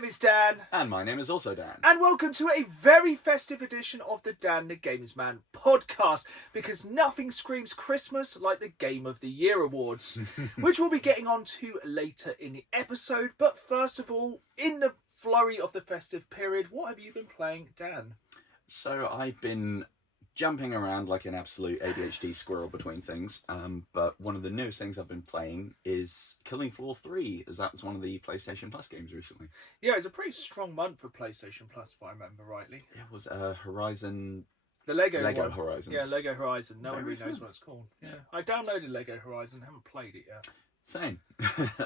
name is Dan. And my name is also Dan. And welcome to a very festive edition of the Dan the Games Man podcast, because nothing screams Christmas like the Game of the Year Awards, which we'll be getting on to later in the episode. But first of all, in the flurry of the festive period, what have you been playing, Dan? So I've been jumping around like an absolute ADHD squirrel between things, but one of the newest things I've been playing is Killing Floor 3, as that's one of the PlayStation Plus games recently. Yeah, it's a pretty strong month for PlayStation Plus, if I remember rightly. It was Horizon... The Lego one. Horizon. Yeah, Lego Horizon. No one Very really knows fun. what it's called. Yeah. I downloaded Lego Horizon, haven't played it yet. Same,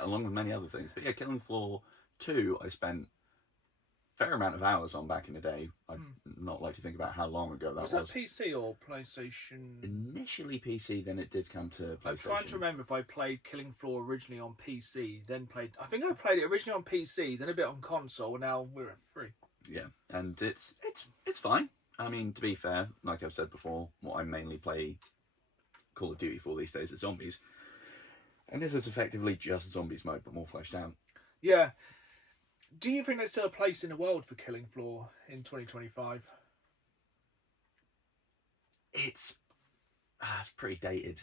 along with many other things. But yeah, Killing Floor 2 I spent fair amount of hours on back in the day. I'd not like to think about how long ago that was. Was that PC or PlayStation? Initially PC, then it did come to PlayStation. I'm trying to remember if I played Killing Floor originally on PC, then played... I think I played it originally on PC, then a bit on console, and now we're at 3. Yeah, and it's fine. I mean, to be fair, like I've said before, what I mainly play Call of Duty for these days is zombies. And this is effectively just zombies mode, but more fleshed out. Yeah. Do you think there's still a place in the world for Killing Floor in 2025? It's pretty dated.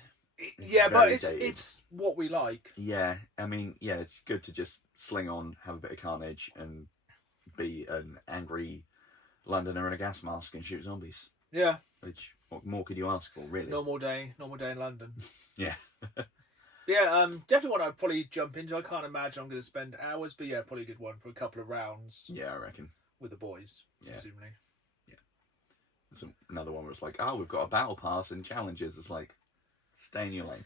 Yeah, but dated. it's what we like. Yeah, I mean, yeah, it's good to just sling on, have a bit of carnage, and be an angry Londoner in a gas mask and shoot zombies. Yeah. Which, what more could you ask for, really? Normal day in London. Yeah. Yeah, definitely one I'd probably jump into. I can't imagine I'm going to spend hours, but yeah, probably a good one for a couple of rounds. Yeah, I reckon. With the boys, Yeah. presumably. Yeah. There's another one where it's like, oh, we've got a battle pass and challenges. It's like, stay in your lane.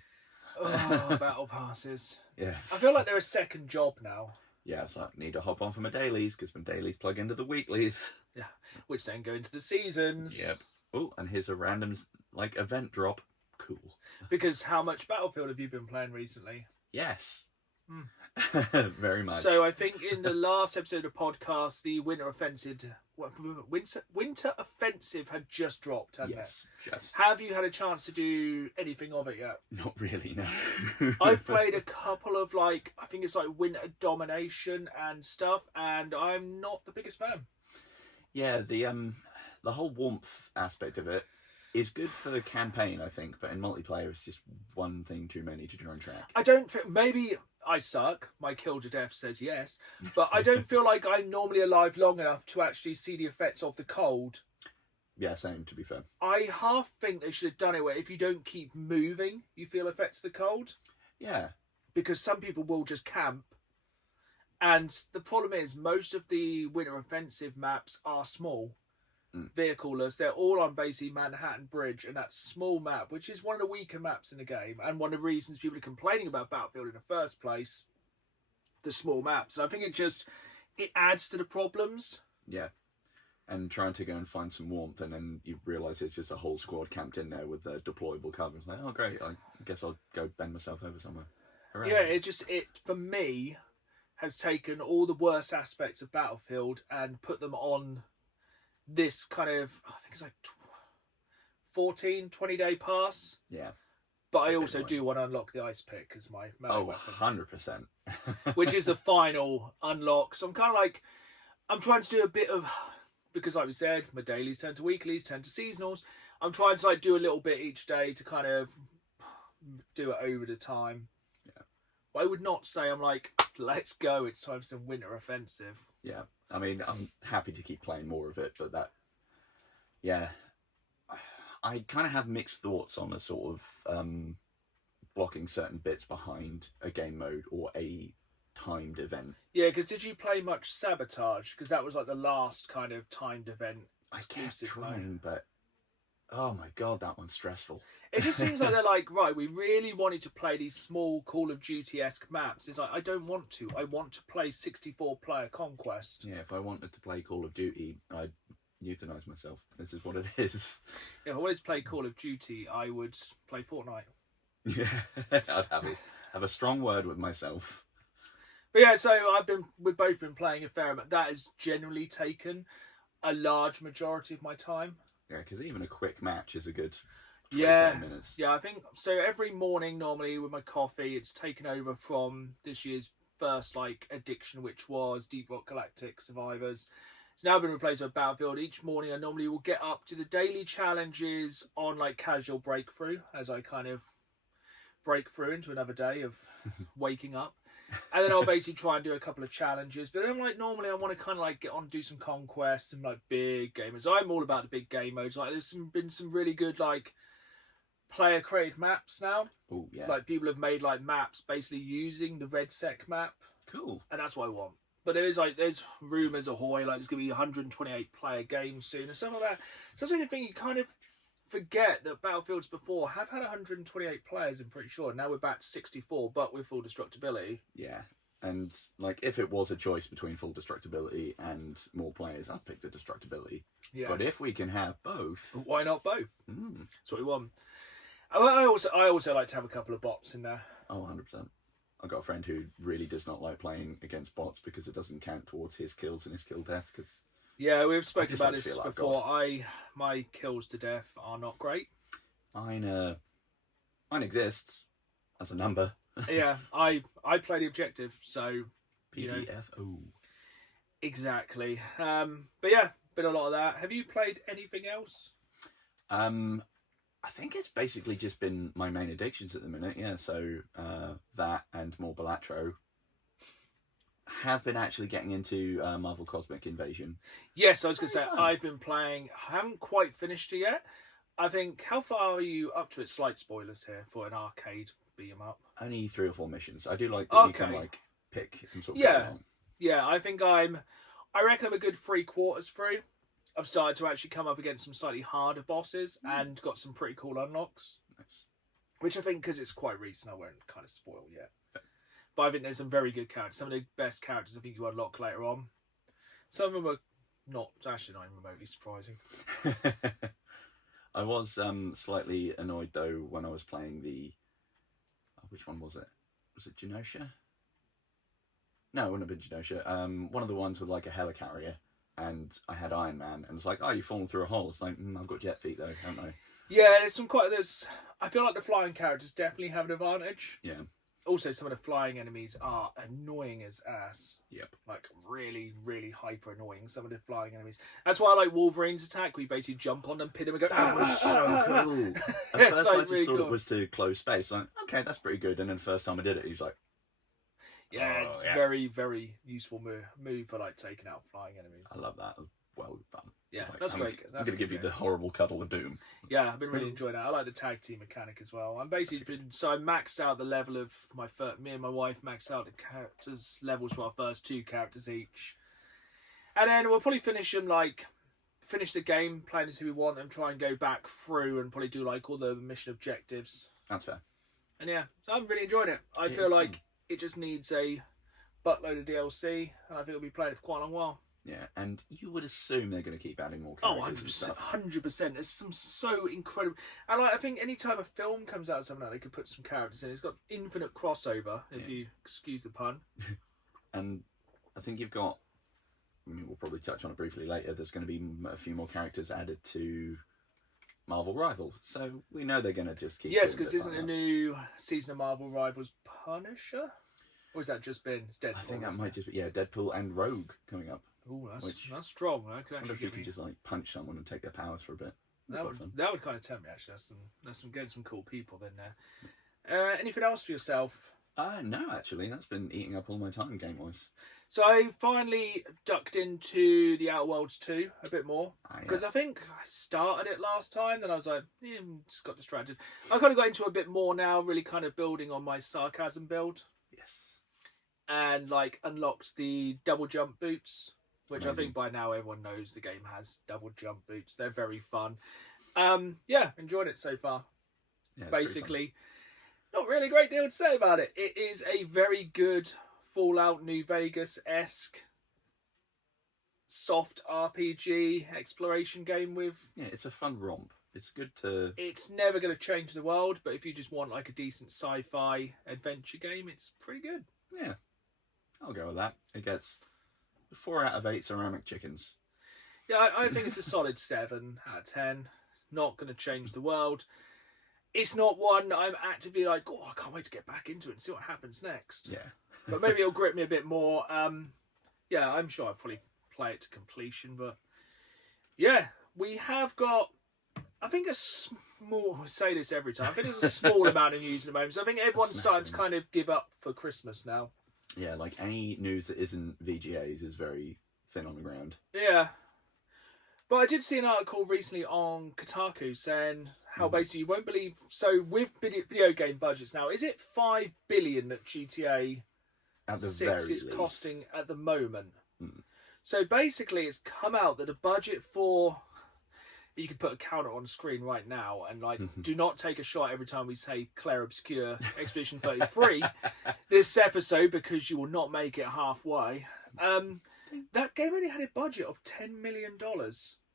Oh, battle passes. Yeah. I feel like they're a second job now. Yeah, so I need to hop on for my dailies, because my dailies plug into the weeklies. Yeah, which then go into the seasons. Yep. Oh, and here's a random, like, event drop. Cool. Because how much Battlefield have you been playing recently? Yes. Very much. So I think in the last episode of the podcast, the Winter Offensive had just dropped, hadn't yes, it? just. Have you had a chance to do anything of it yet? Not really, no. I've played a couple of, like, I think it's like Winter Domination and stuff, and I'm not the biggest fan. Yeah, the whole warmth aspect of it is good for the campaign, I think, but in multiplayer it's just one thing too many to try and track. I don't feel... Maybe I suck. My kill to death says yes. But I don't feel like I'm normally alive long enough to actually see the effects of the cold. Yeah, same, to be fair. I half think they should have done it where if you don't keep moving, you feel effects of the cold. Yeah. Because some people will just camp. And the problem is, most of the Winter Offensive maps are small. Vehicleless. They're all on basically Manhattan Bridge, and that small map, which is one of the weaker maps in the game, and one of the reasons people are complaining about Battlefield in the first place, the small maps. So I think it adds to the problems. Yeah. And trying to go and find some warmth, and then you realise it's just a whole squad camped in there with the deployable cover. It's like, oh great, I guess I'll go bend myself over somewhere. Hooray. Yeah, it for me has taken all the worst aspects of Battlefield and put them on this kind of, I think it's like 20-day pass. Yeah. But I also do want to unlock the ice pick as my melee weapon. 100%. Which is the final unlock. So I'm kind of like, I'm trying to do a bit of, because like we said, my dailies turn to weeklies, turn to seasonals. I'm trying to like do a little bit each day to kind of do it over the time. Yeah. But I would not say I'm like, let's go, it's time for some Winter Offensive. Yeah. I mean, I'm happy to keep playing more of it, but yeah, I kind of have mixed thoughts on a sort of blocking certain bits behind a game mode or a timed event. Yeah, because did you play much Sabotage? Because that was like the last kind of timed event exclusive. I kept trying, but oh my god, that one's stressful. It just seems like they're like, right, we really wanted to play these small Call of Duty-esque maps. It's like, I don't want to. I want to play 64-player Conquest. Yeah, if I wanted to play Call of Duty, I'd euthanize myself. This is what it is. If I wanted to play Call of Duty, I would play Fortnite. Yeah, I'd have a strong word with myself. But yeah, so we've both been playing a fair amount. That has generally taken a large majority of my time. Yeah, because even a quick match is a good 30 minutes. Yeah, I think so. Every morning, normally with my coffee, it's taken over from this year's first like addiction, which was Deep Rock Galactic Survivors. It's now been replaced by Battlefield. Each morning I normally will get up to the daily challenges on like casual breakthrough as I kind of break through into another day of waking up. And then I'll basically try and do a couple of challenges. But then like normally I want to kind of like get on and do some conquests and like big gamers. I'm all about the big game modes. Like there's been some really good like player created maps now. Oh yeah. Like people have made like maps basically using the Red Sec map. Cool. And that's what I want. But there's rumours ahoy, like there's going to be 128 player games soon and stuff like that. So that's the only thing you kind of forget that Battlefields before have had 128 players, I'm pretty sure. Now we're back to 64, but with full destructibility. Yeah. And like if it was a choice between full destructibility and more players, I'd pick the destructibility. Yeah. But if we can have both, why not both? Mm. That's what we want. I also like to have a couple of bots in there. Oh, 100%. I've got a friend who really does not like playing against bots because it doesn't count towards his kills and his kill death. Cause yeah, we've spoken about like this like before. My kills to death are not great. Mine exists as a number. Yeah, I play the objective, so PDFO. Exactly. But yeah, been a lot of that. Have you played anything else? I think it's basically just been my main addictions at the minute. Yeah, so that and more Balatro. Have been actually getting into Marvel Cosmic Invasion. Yes, I was going to say Fun. I've been playing. I haven't quite finished it yet. I think how far are you up to it? Slight spoilers here for an arcade beat 'em up. Only 3 or 4 missions. I do like that you can Okay. like pick and sort of Yeah. go along. Yeah, I reckon I'm a good 3/4 through. I've started to actually come up against some slightly harder bosses and got some pretty cool unlocks. Nice. Which I think, because it's quite recent, I won't kind of spoil yet. But I think there's some very good characters. Some of the best characters I think you unlock later on. Some of them are not even remotely surprising. I was slightly annoyed though when I was playing the... which one was it? Was it Genosha? No, it wouldn't have been Genosha. One of the ones with like a helicarrier. And I had Iron Man, and it's like, oh, you've fallen through a hole. It's like, I've got jet feet though, haven't I? Yeah, I feel like the flying characters definitely have an advantage. Yeah. Also, some of the flying enemies are annoying as ass. Yep. Like, really, really hyper annoying, some of the flying enemies. That's why I like Wolverine's attack, where you basically jump on them, pin them and go... That was so cool. At Yeah, first like, I just really thought cool. it was to close space. Like, okay, that's pretty good. And then the first time I did it, he's like... Yeah, Oh, it's yeah. very, very useful move for, like, taking out flying enemies. I love that. Well done. Yeah, It's like, that's I'm great. I'm That's going to give you good. the horrible cuddle of doom. Yeah, I've been really enjoying that. I like the tag team mechanic as well. I'm basically so I maxed out the level of me and my wife maxed out the characters levels for our first 2 characters each, and then we'll probably finish the game playing as who we want and try and go back through and probably do like all the mission objectives. That's fair. And yeah, so I'm really enjoying it. I It feel is like fun. it just needs a buttload of DLC, and I think we'll be playing it for quite a long while. Yeah, and you would assume they're going to keep adding more Oh, characters and stuff. 100%. There's some so incredible... And I think any time a film comes out, something like that, they could put some characters in. It's got infinite crossover, if you excuse the pun. And I think you've got... I mean, we'll probably touch on it briefly later. There's going to be a few more characters added to Marvel Rivals. So we know they're going to just keep... Yes, doing because bits isn't like a that. new season of Marvel Rivals Punisher? Or has that just been? It's Deadpool. I think that isn't might it? just be... Yeah, Deadpool and Rogue coming up. Ooh, which- that's strong. That could I wonder actually if you get can me... just like punch someone and take their powers for a bit. That Quite fun. would kind of tempt me, actually. There's some cool people in there. Anything else for yourself? No, actually, that's been eating up all my time game-wise. So I finally ducked into the Outer Worlds 2 a bit more. Because I think I started it last time, then I was like, just got distracted. I kind of got into it a bit more now, really kind of building on my sarcasm build. Yes. And like unlocked the double jump boots, which I Amazing. think by now everyone knows the game has double jump boots. They're very fun. Yeah, enjoyed it so far. Yeah, it's pretty fun. Basically, not really a great deal to say about it. It is a very good Fallout New Vegas-esque soft RPG exploration game with... Yeah, it's a fun romp. It's good to... It's never going to change the world, but if you just want like a decent sci-fi adventure game, it's pretty good. Yeah, I'll go with that. It gets 4 out of 8 ceramic chickens. Yeah, I think it's a solid 7 out of 10. Not going to change the world. It's not one I'm actively like, oh, I can't wait to get back into it and see what happens next. Yeah. but maybe it'll grip me a bit more. Yeah, I'm sure I'll probably play it to completion, but yeah, we have got, I think, a small, I say this every time, I think there's a small amount of news at the moment, so I think everyone's starting to kind of give up for Christmas now. Yeah, like any news that isn't VGAs is very thin on the ground. Yeah. But I did see an article recently on Kotaku saying how basically you won't believe, so with video game budgets now, is it 5 billion that GTA At the 6 very is least. costing at the moment? Mm. So basically it's come out that the budget for, you can put a counter on screen right now and like do not take a shot every time we say Claire Obscure Expedition 33 this episode, because you will not make it halfway. That game only had a budget of $10 million.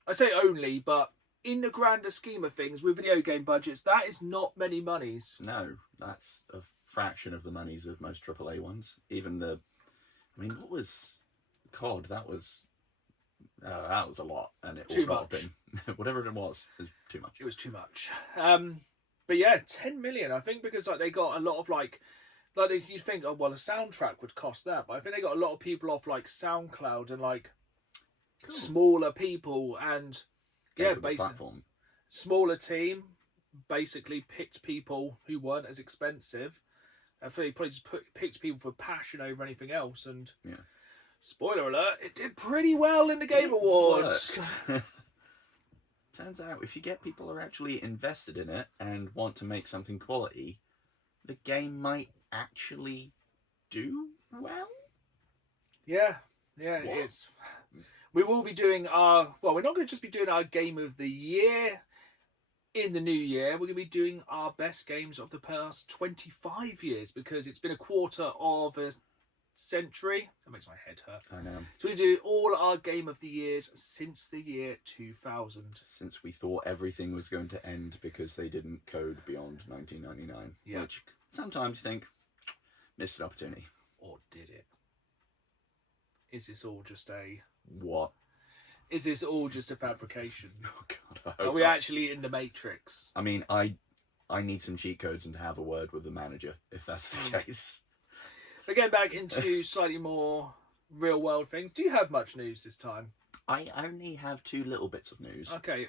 I say only, but in the grander scheme of things, with video game budgets, that is not many monies. No, that's a fraction of the monies of most AAA ones. Even I mean, what was COD? That was a lot, and it Too all got much. been whatever it was too much. It was too much. But yeah, 10 million. I think because like they got a lot of like you'd think, oh well, a soundtrack would cost that, but I think they got a lot of people off like SoundCloud and like smaller people, and yeah, the basically platform. smaller team basically picked people who weren't as expensive. I think they probably just picked people for passion over anything else, and Yeah. spoiler alert, it did pretty well in the Game Awards. Worked. Turns out, if you get people who are actually invested in it and want to make something quality, the game might actually do well. Yeah, What? it is. We will be doing we're not going to just be doing our Game of the Year in the new year. We're going to be doing our best games of the past 25 years, because it's been a quarter of a century. That makes my head hurt. I know. So we do all our Game of the Years since the year 2000. Since we thought everything was going to end because they didn't code beyond 1999. Yeah. Which sometimes you think, missed an opportunity. Or did it? Is this all just a... What? Is this all just a fabrication? Oh God, I Are hope we not. actually in the Matrix? I mean, I need some cheat codes and to have a word with the manager, if that's the case. We're getting back into slightly more real world things. Do you have much news this time? I only have 2 little bits of news. Okay,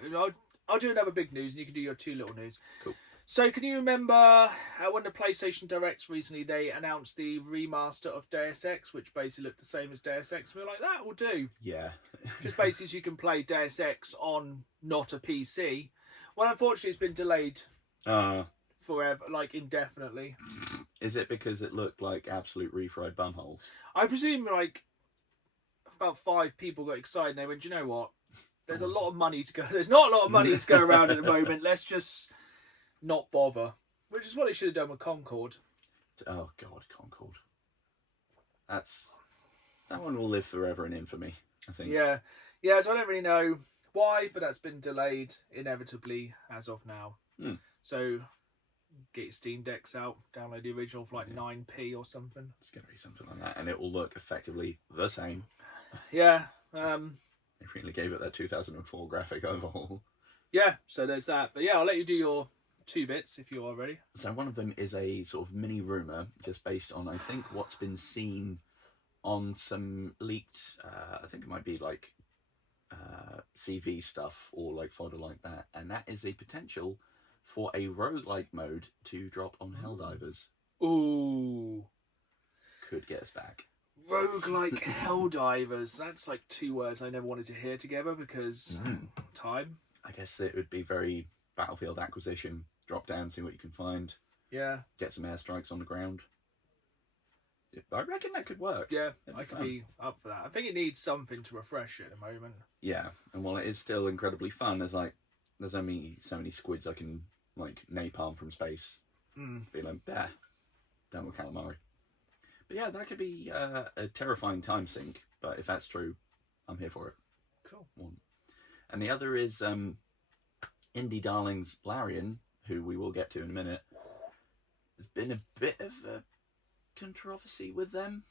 I'll do another big news and you can do your 2 little news. Cool. So can you remember when the PlayStation Directs recently, they announced the remaster of Deus Ex, which basically looked the same as Deus Ex? We were like, that will do. Yeah. Just basically so you can play Deus Ex on not a PC. Well, unfortunately, it's been delayed forever, like indefinitely. Is it because it looked like absolute refried bumholes? I presume like about 5 people got excited and they went, "Do you know what? There's a lot of money to go. There's not a lot of money to go around at the moment. Let's just not bother." Which is what it should have done with Concord. Oh God, Concord. That one will live forever in infamy, I think. Yeah. So I don't really know why, but that's been delayed inevitably as of now. So get your Steam Decks out, download the original for like 9p or something. It's going to be something like that, and it will look effectively the same. Yeah. They really gave it that 2004 graphic overhaul. Yeah. So there's that. But yeah, I'll let you do your 2 bits if you are ready. So one of them is a sort of mini rumour, just based on, I think, what's been seen on some leaked, I think it might be like CV stuff or like fodder like that, and that is a potential for a roguelike mode to drop on Helldivers. Ooh. Could get us back. Roguelike Helldivers. That's like 2 words I never wanted to hear together because time. I guess it would be very Battlefield acquisition. Drop down, see what you can find. Yeah. Get some airstrikes on the ground. I reckon that could work. Yeah, That'd be I could fun. be up for that. I think it needs something to refresh it at the moment. Yeah, and while it is still incredibly fun, there's only so many squids I can like napalm from space. Be like, bah, down with calamari. But yeah, that could be a terrifying time sink. But if that's true, I'm here for it. Cool. One. And the other is indie darlings Larian, who we will get to in a minute. There's been a bit of a controversy with them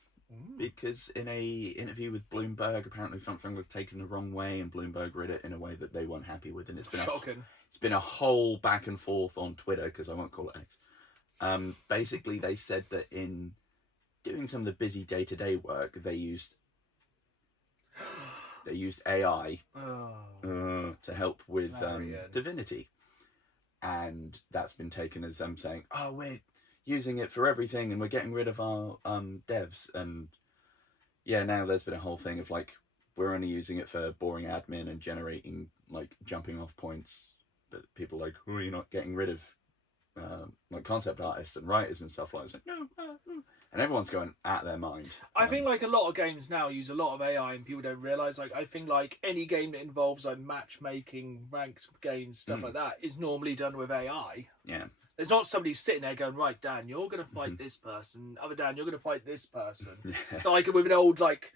because in a interview with Bloomberg, apparently something was taken the wrong way, and Bloomberg read it in a way that they weren't happy with, and it's been shocking. It's been a whole back and forth on Twitter, because I won't call it X. Basically, they said that in doing some of the busy day-to-day work, they used AI to help with divinity, and that's been taken as them saying, "Oh, we're using it for everything, and we're getting rid of our devs." And yeah, now there's been a whole thing of like, we're only using it for boring admin and generating like jumping off points, but people are like, "Oh, you're not getting rid of like concept artists and writers and stuff like that." Like, no, and everyone's going out of their mind. I think like a lot of games now use a lot of AI and people don't realise. Like I think like any game that involves like matchmaking, ranked games, stuff like that is normally done with AI. Yeah. There's not somebody sitting there going, right, Dan, you're going to fight this person. Other Dan, you're going to fight this person. Yeah. Like with an old, like,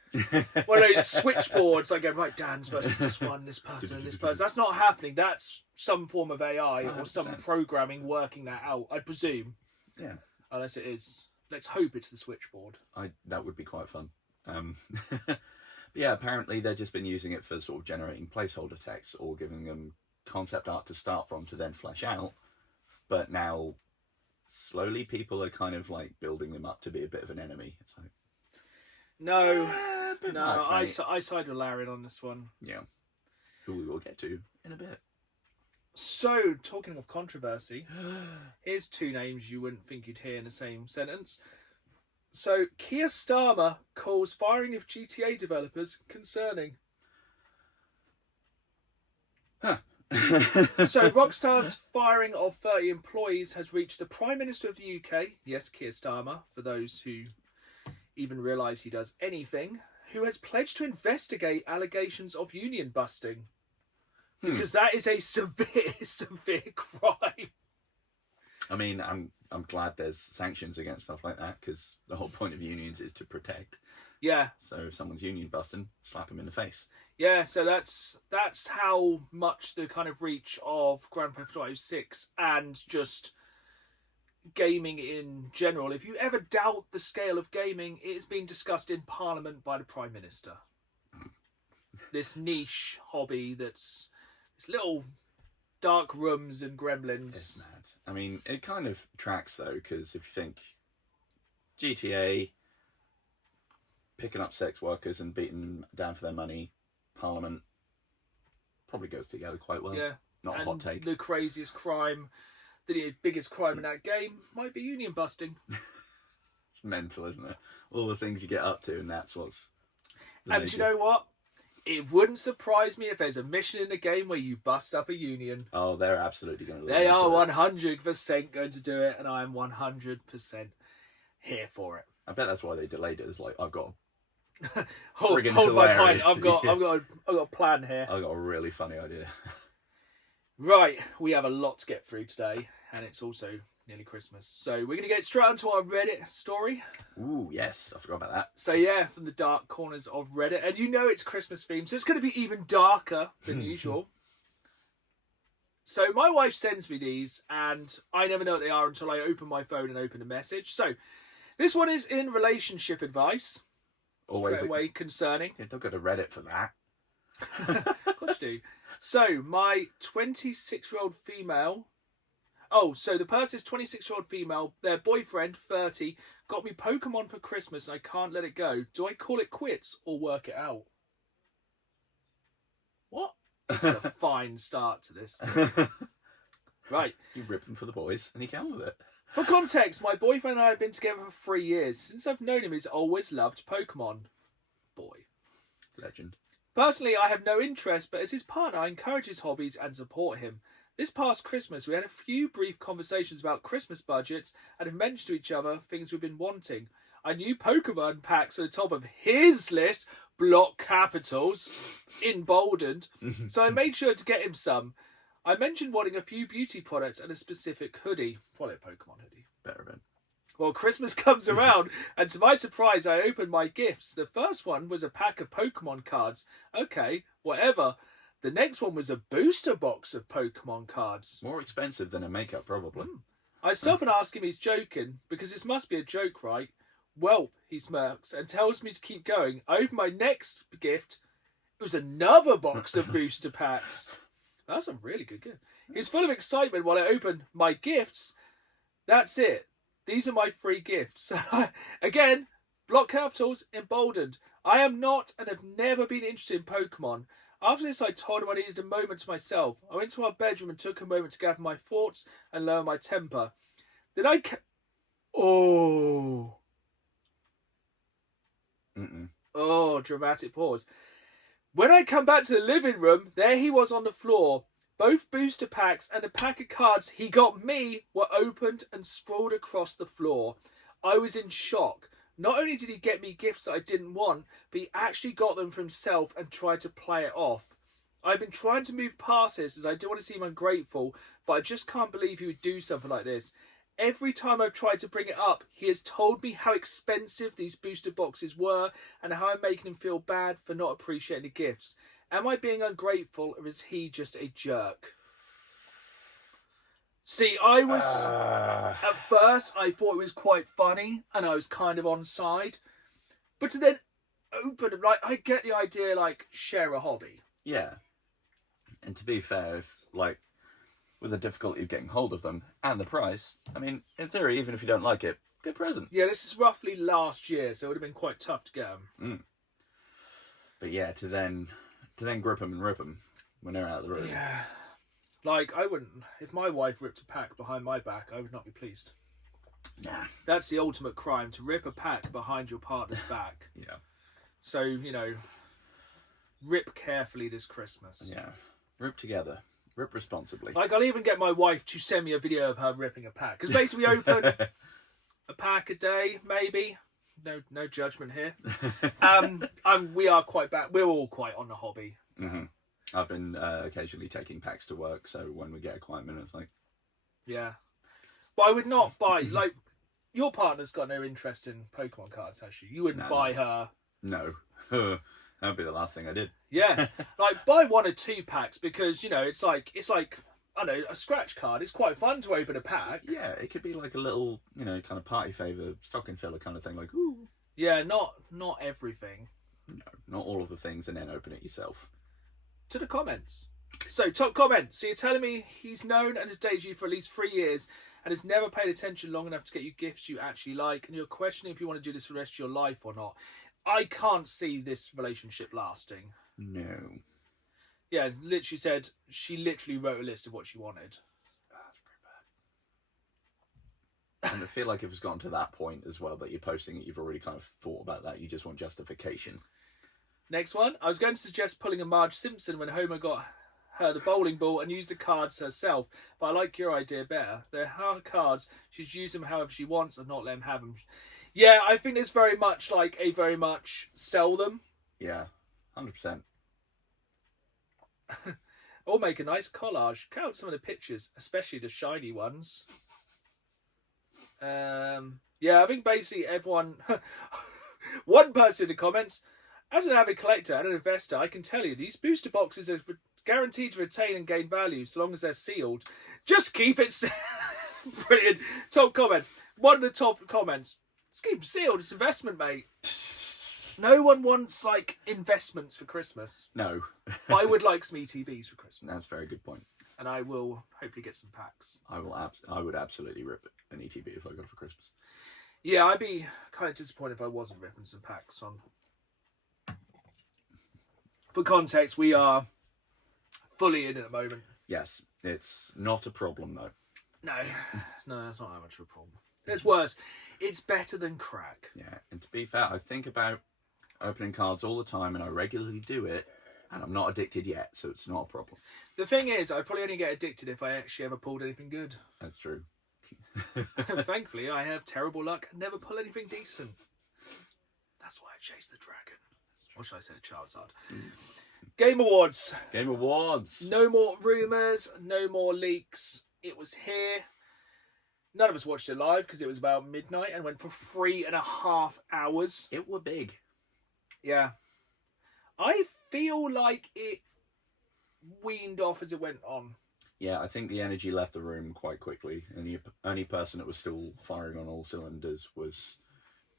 one of those switchboards, like going, right, Dan's versus this one, this person, this person. That's not happening. That's some form of AI 100%. Or some programming working that out, I presume. Yeah. Unless it is. Let's hope it's the switchboard. That would be quite fun. But yeah, apparently they've just been using it for sort of generating placeholder text or giving them concept art to start from to then flesh out. But now, slowly, people are kind of like building them up to be a bit of an enemy. It's like, no, I side with Larian on this one. Yeah, who we will get to in a bit. So, talking of controversy, here's two names you wouldn't think you'd hear in the same sentence. So, Keir Starmer calls firing of GTA developers concerning. Huh. So, Rockstar's firing of 30 employees has reached the Prime Minister of the UK, yes, Keir Starmer, for those who even realise he does anything, who has pledged to investigate allegations of union busting. Because that is a severe crime. I mean, I'm glad there's sanctions against stuff like that, because the whole point of unions is to protect. Yeah. So if someone's union busting, slap them in the face. Yeah, so that's how much the kind of reach of Grand Theft Auto 6 and just gaming in general. If you ever doubt the scale of gaming, it has been discussed in Parliament by the Prime Minister. This niche hobby that's it's little dark rooms and gremlins. It's mad. I mean, it kind of tracks though, because if you think GTA, picking up sex workers and beating them down for their money, Parliament probably goes together quite well. Yeah. Not a hot take. The craziest crime, the biggest crime in that game might be union busting. It's mental, isn't it? All the things you get up to, and that's what's... And you know what? It wouldn't surprise me if there's a mission in the game where you bust up a union. Oh, they're absolutely going to. They are 100% going to do it, and I'm 100% here for it. I bet that's why they delayed it. It's like, I've got hold my pint. I've got a plan here. I've got a really funny idea. Right, we have a lot to get through today, and it's also nearly Christmas. So we're going to get straight onto our Reddit story. Ooh, yes. I forgot about that. So yeah, from the dark corners of Reddit. And you know it's Christmas themed, so it's going to be even darker than usual. So my wife sends me these, and I never know what they are until I open my phone and open a message. So this one is in relationship advice. Always straight away concerning. You don't go to Reddit for that. Of course you do. So my 26-year-old female... Oh, so the person is 26-year-old female. Their boyfriend, 30, got me Pokemon for Christmas and I can't let it go. Do I call it quits or work it out? What? It's a fine start to this. Right. You rip them for the boys and he can with it. For context, my boyfriend and I have been together for 3 years. Since I've known him, he's always loved Pokemon. Boy. Legend. Personally, I have no interest, but as his partner, I encourage his hobbies and support him. This past Christmas, we had a few brief conversations about Christmas budgets and have mentioned to each other things we've been wanting. I knew Pokemon packs were the top of his list, block capitals, emboldened, so I made sure to get him some. I mentioned wanting a few beauty products and a specific hoodie. Probably a Pokemon hoodie. Better than. Well, Christmas comes around, and to my surprise, I opened my gifts. The first one was a pack of Pokemon cards. Okay, whatever. The next one was a booster box of Pokemon cards. More expensive than a makeup, probably. I stop and ask him he's joking, because this must be a joke, right? Well, he smirks and tells me to keep going. I open my next gift. It was another box of booster packs. That's a really good gift. He was full of excitement while I opened my gifts. That's it. These are my free gifts. Again, Block capitals, emboldened. I am not and have never been interested in Pokemon. After this, I told him I needed a moment to myself. I went to my bedroom and took a moment to gather my thoughts and lower my temper. Then I... Oh. Mm-mm. Oh, dramatic pause. When I come back to the living room, there he was on the floor. Both booster packs and a pack of cards he got me were opened and sprawled across the floor. I was in shock. Not only did he get me gifts that I didn't want, but he actually got them for himself and tried to play it off. I've been trying to move past this as I don't want to seem ungrateful, but I just can't believe he would do something like this. Every time I've tried to bring it up, he has told me how expensive these booster boxes were and how I'm making him feel bad for not appreciating the gifts. Am I being ungrateful or is he just a jerk? See, I was... At first, I thought it was quite funny and I was kind of on side. But to then open it, like, I get the idea, like, share a hobby. Yeah. And to be fair, if, like, with the difficulty of getting hold of them and the price, I mean, in theory, even if you don't like it, good present. Yeah, this is roughly last year, so it would have been quite tough to get them. But yeah, to then grip them and rip them when they're out of the room. Yeah. Like, I wouldn't... If my wife ripped a pack behind my back, I would not be pleased. Nah. That's the ultimate crime, to rip a pack behind your partner's back. Yeah. So, you know, rip carefully this Christmas. Yeah. Rip together. Rip responsibly. Like, I'll even get my wife to send me a video of her ripping a pack. Because basically we open a pack a day, maybe. No judgment here. We are quite bad. We're all quite on the hobby. Mm-hmm. I've been occasionally taking packs to work, so when we get a quiet minute, it's like... Yeah. But I would not buy... Like, your partner's got no interest in Pokemon cards, has she? You wouldn't buy her... No. That would be the last thing I did. Yeah. Like, buy 1 or 2 packs, because, you know, it's like, I don't know, a scratch card. It's quite fun to open a pack. Yeah, it could be like a little, you know, kind of party favour, stocking filler kind of thing, like, ooh. Yeah, not everything. No, not all of the things, and then open it yourself. To the comments. So, top comment. So you're telling me he's known and has dated you for at least 3 years and has never paid attention long enough to get you gifts you actually like, and you're questioning if you want to do this for the rest of your life or not. I can't see this relationship lasting. No. Yeah, literally said, she literally wrote a list of what she wanted. That's pretty bad. And I feel like if it's gotten to that point as well, that you're posting it, you've already kind of thought about that. You just want justification. Next one. I was going to suggest pulling a Marge Simpson when Homer got her the bowling ball and used the cards herself, but I like your idea better. They're her cards. She's use them however she wants and not let them have them. Yeah, I think it's very much like a very much sell them. Yeah, 100%. Or make a nice collage. Count some of the pictures, especially the shiny ones. Yeah, I think basically everyone... One person in the comments... As an avid collector and an investor, I can tell you these booster boxes are guaranteed to retain and gain value so long as they're sealed. Just keep it sealed. Brilliant. Top comment. One of the top comments. Just keep them sealed. It's investment, mate. No one wants, like, investments for Christmas. No. But I would like some ETBs for Christmas. That's a very good point. And I will hopefully get some packs. I would absolutely rip an ETB if I got it for Christmas. Yeah, I'd be kind of disappointed if I wasn't ripping some packs on. For context, we are fully in at the moment. Yes, it's not a problem though. No, that's not that much of a problem. It's worse. It's better than crack. Yeah, and to be fair, I think about opening cards all the time and I regularly do it, and I'm not addicted yet, so it's not a problem. The thing is, I probably only get addicted if I actually ever pulled anything good. That's true. Thankfully, I have terrible luck and never pull anything decent. That's why I chase the dragon. Or should I say Charizard? Game Awards. Game Awards. No more rumours, no more leaks. It was here. None of us watched it live because it was about midnight and went for 3.5 hours. It were big. Yeah. I feel like it weaned off as it went on. Yeah, I think the energy left the room quite quickly. And the only person that was still firing on all cylinders was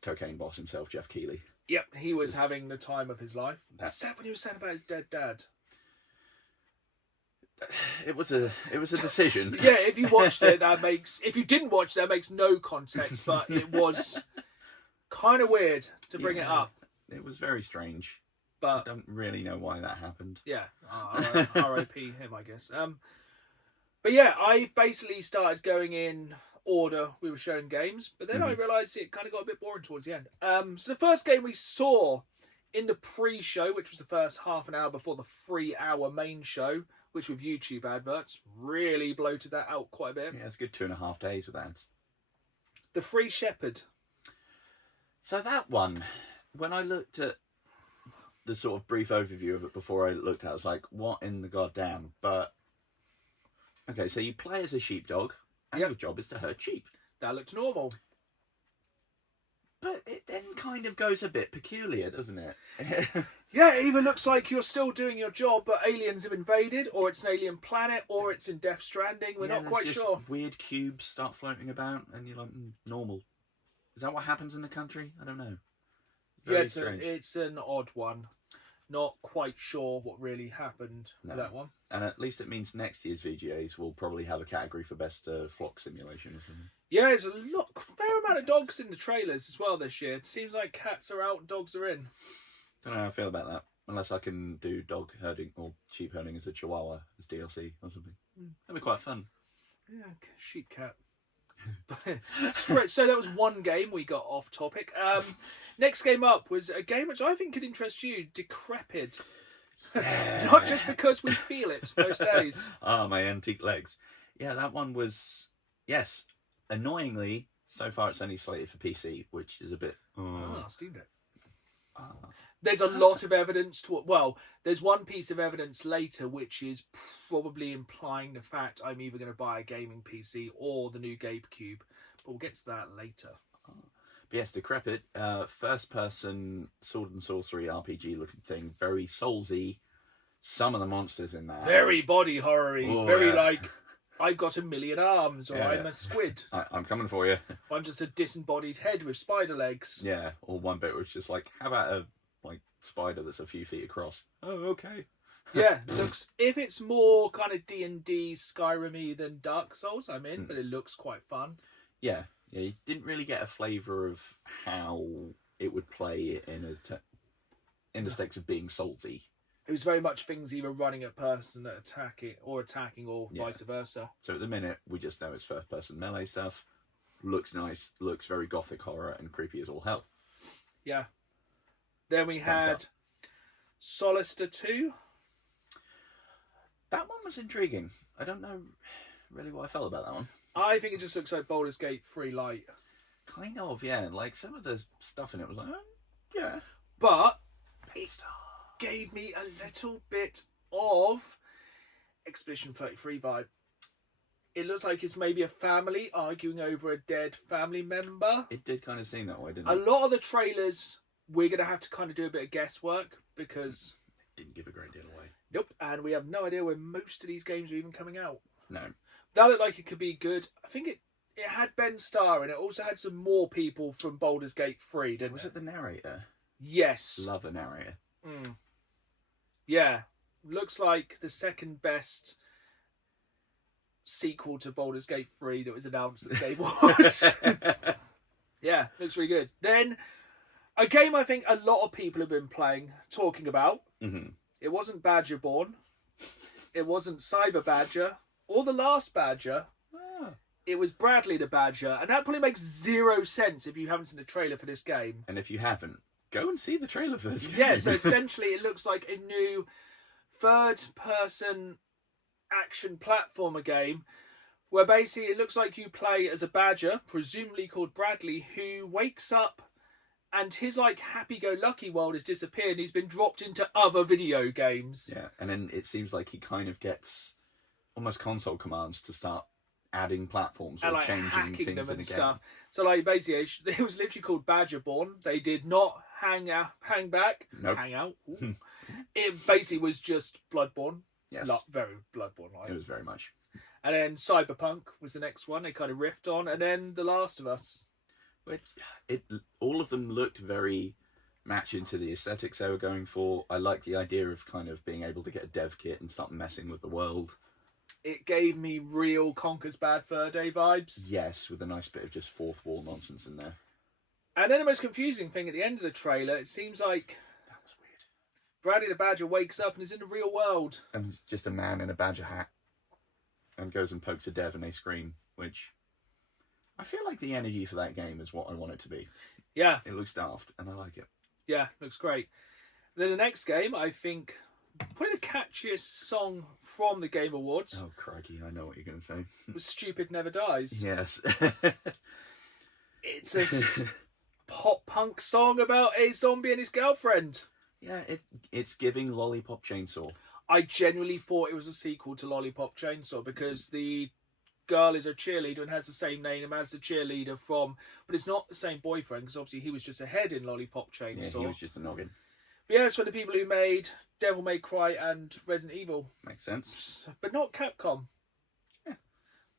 cocaine boss himself, Jeff Keighley. Yep, he was having the time of his life. Except when he was saying about his dead dad. It was a decision. Yeah, if you watched it, if you didn't watch it, that makes no context, but it was Kind of weird to bring it Yeah, up, It was very strange. I but don't really know why that happened. yeah, R.I.P. him, I guess. But yeah, I basically started going in order we were showing games, but then I realised it kind of got a bit boring towards the end. So the first game we saw in the pre-show, which was the first half an hour before the 3-hour main show, which with YouTube adverts really bloated that out quite a bit. Yeah, it's a good 2.5 days with ads. The Free Shepherd. So that one, when I looked at the sort of brief overview of it before I looked at it, I was like, what in the goddamn? But, okay, so you play as a sheepdog, and your job is to herd sheep. That looked normal. But it then kind of goes a bit peculiar, doesn't it? Yeah, it either looks like you're still doing your job, but aliens have invaded, or it's an alien planet, or it's in Death Stranding. We're not quite sure. Weird cubes start floating about, and you're like, normal. Is that what happens in the country? I don't know. Very strange. It's an odd one. Not quite sure what really happened with that one. And at least it means next year's VGAs will probably have a category for best flock simulation or something. Yeah, there's a fair amount of dogs in the trailers as well this year. It seems like cats are out and dogs are in. Don't know how I feel about that. Unless I can do dog herding or sheep herding as a chihuahua as DLC or something. That'd be quite fun. Yeah, sheep cat. So that was one game we got off topic. Next game up was a game which I think could interest you, Decrepit. Not just because we feel it most days. My antique legs. Yeah, that one was, yes, annoyingly, so far it's only slated for PC, which is a bit... Steam Deck. There's a lot of evidence there's one piece of evidence later which is probably implying the fact I'm either going to buy a gaming PC or the new GameCube, but we'll get to that later. But yes, Decrepit, first-person sword and sorcery RPG looking thing, very Soulsy. Some of the monsters in there. Very body horror-y, like, I've got a million arms, or I'm a squid. I'm coming for you. I'm just a disembodied head with spider legs. Yeah, or one bit was just like, how about a spider that's a few feet across? Oh, okay. Yeah, looks, if it's more kind of D&D Skyrim-y than Dark Souls, I'm in, but it looks quite fun. Yeah, you didn't really get a flavour of how it would play in the stakes of being Soulsy. It was very much things either running at person that attacking or vice versa. So at the minute, we just know it's first-person melee stuff. Looks nice, looks very gothic horror and creepy as all hell. Yeah. Then we had Solister 2. That one was intriguing. I don't know really what I felt about that one. I think it just looks like Baldur's Gate 3 Light. Kind of, yeah. Like, some of the stuff in it was like, yeah. But it gave me a little bit of Expedition 33 vibe. It looks like it's maybe a family arguing over a dead family member. It did kind of seem that way, didn't it? A lot of the trailers, we're going to have to kind of do a bit of guesswork because... It didn't give a great deal away. Nope, and we have no idea when most of these games are even coming out. No. That looked like it could be good. I think it had Ben Starr and it also had some more people from Baldur's Gate 3, didn't it? Was it the narrator? Yes. Love the narrator. Yeah. Looks like the second best sequel to Baldur's Gate 3 that was announced at the Game Awards. Yeah, looks really good. Then, a game I think a lot of people have been talking about. It wasn't Badgerborn. It wasn't Cyber Badger. Or The Last Badger. It was Bradley the Badger. And that probably makes zero sense if you haven't seen the trailer for this game. And if you haven't, go and see the trailer for this game. Yeah, so essentially it looks like a new third-person action platformer game where basically it looks like you play as a badger, presumably called Bradley, who wakes up and his like happy-go-lucky world has disappeared and he's been dropped into other video games. Yeah, and then it seems like he kind of gets almost console commands to start adding platforms or like changing things them in and the stuff. game. So like basically it was literally called Badgerborn. They did not hang back. Nope. Hang out. It basically was just Bloodborne. Yes. Very Bloodborne-like. It was very much. And then Cyberpunk was the next one they kind of riffed on. And then The Last of Us. Which all of them looked very matching to the aesthetics they were going for. I like the idea of kind of being able to get a dev kit and start messing with the world. It gave me real Conker's Bad Fur Day vibes. Yes, with a nice bit of just fourth wall nonsense in there. And then the most confusing thing at the end of the trailer, it seems like That was weird. Bradley the Badger wakes up and is in the real world. And it's just a man in a badger hat. And goes and pokes a dev and they scream, which I feel like the energy for that game is what I want it to be. Yeah. It looks daft and I like it. Yeah, looks great. Then the next game, I think, probably the catchiest song from the Game Awards Oh, crikey, I know what you're going to say. was Stupid Never Dies. Yes. It's a pop punk song about a zombie and his girlfriend. Yeah, it's giving Lollipop Chainsaw. I genuinely thought it was a sequel to Lollipop Chainsaw because the girl is a cheerleader and has the same name as the cheerleader from... But it's not the same boyfriend because obviously he was just a head in Lollipop Chainsaw. Yeah, he was just a noggin. But yeah, it's from the people who made Devil May Cry and Resident Evil. Makes sense. But not Capcom. Yeah.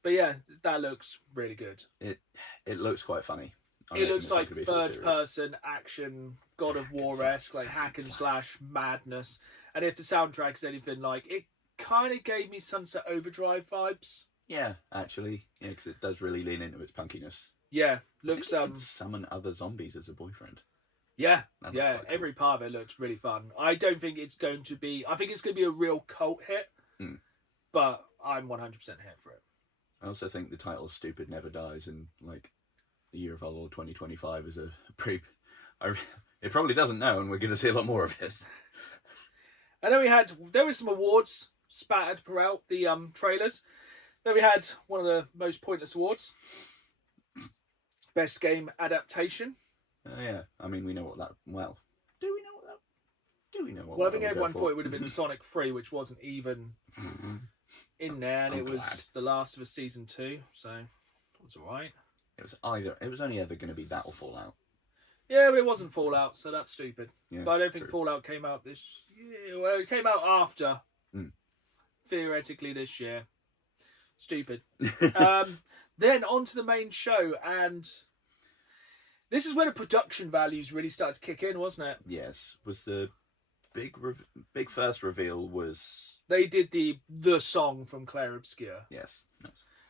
But yeah, that looks really good. It looks quite funny. It looks like third-person action, God of War-esque, like hack and slash madness. And if the soundtrack is anything like, it kind of gave me Sunset Overdrive vibes. Yeah, actually. Yeah, because it does really lean into its punkiness. Yeah, looks I think it can summon other zombies as a boyfriend. Yeah, That'd yeah. look quite Every part of it looks really fun. I don't think it's going to be. I think it's going to be a real cult hit, but I'm 100% here for it. I also think the title "Stupid Never Dies" and like the year of our Lord 2025 is a pre. It probably doesn't know, and we're going to see a lot more of it. And then there were some awards spattered throughout the trailers. Then we had one of the most pointless awards, Best Game Adaptation. Oh yeah, I mean we know what that. Well, do we know what that? Do we know what? Well, I think everyone thought it would have been Sonic 3, which wasn't even in there, and I'm it was glad. The Last of Us Season 2, so it was alright. It was either. It was only ever going to be that or Fallout. Yeah, but it wasn't Fallout, so that's stupid. Yeah, but I don't think true. Fallout came out this year. Well, it came out after, Mm. theoretically, this year. Stupid. Then on to the main show, and this is where the production values really started to kick in, wasn't it? Yes, was the big first reveal was They did the song from Claire Obscure yes.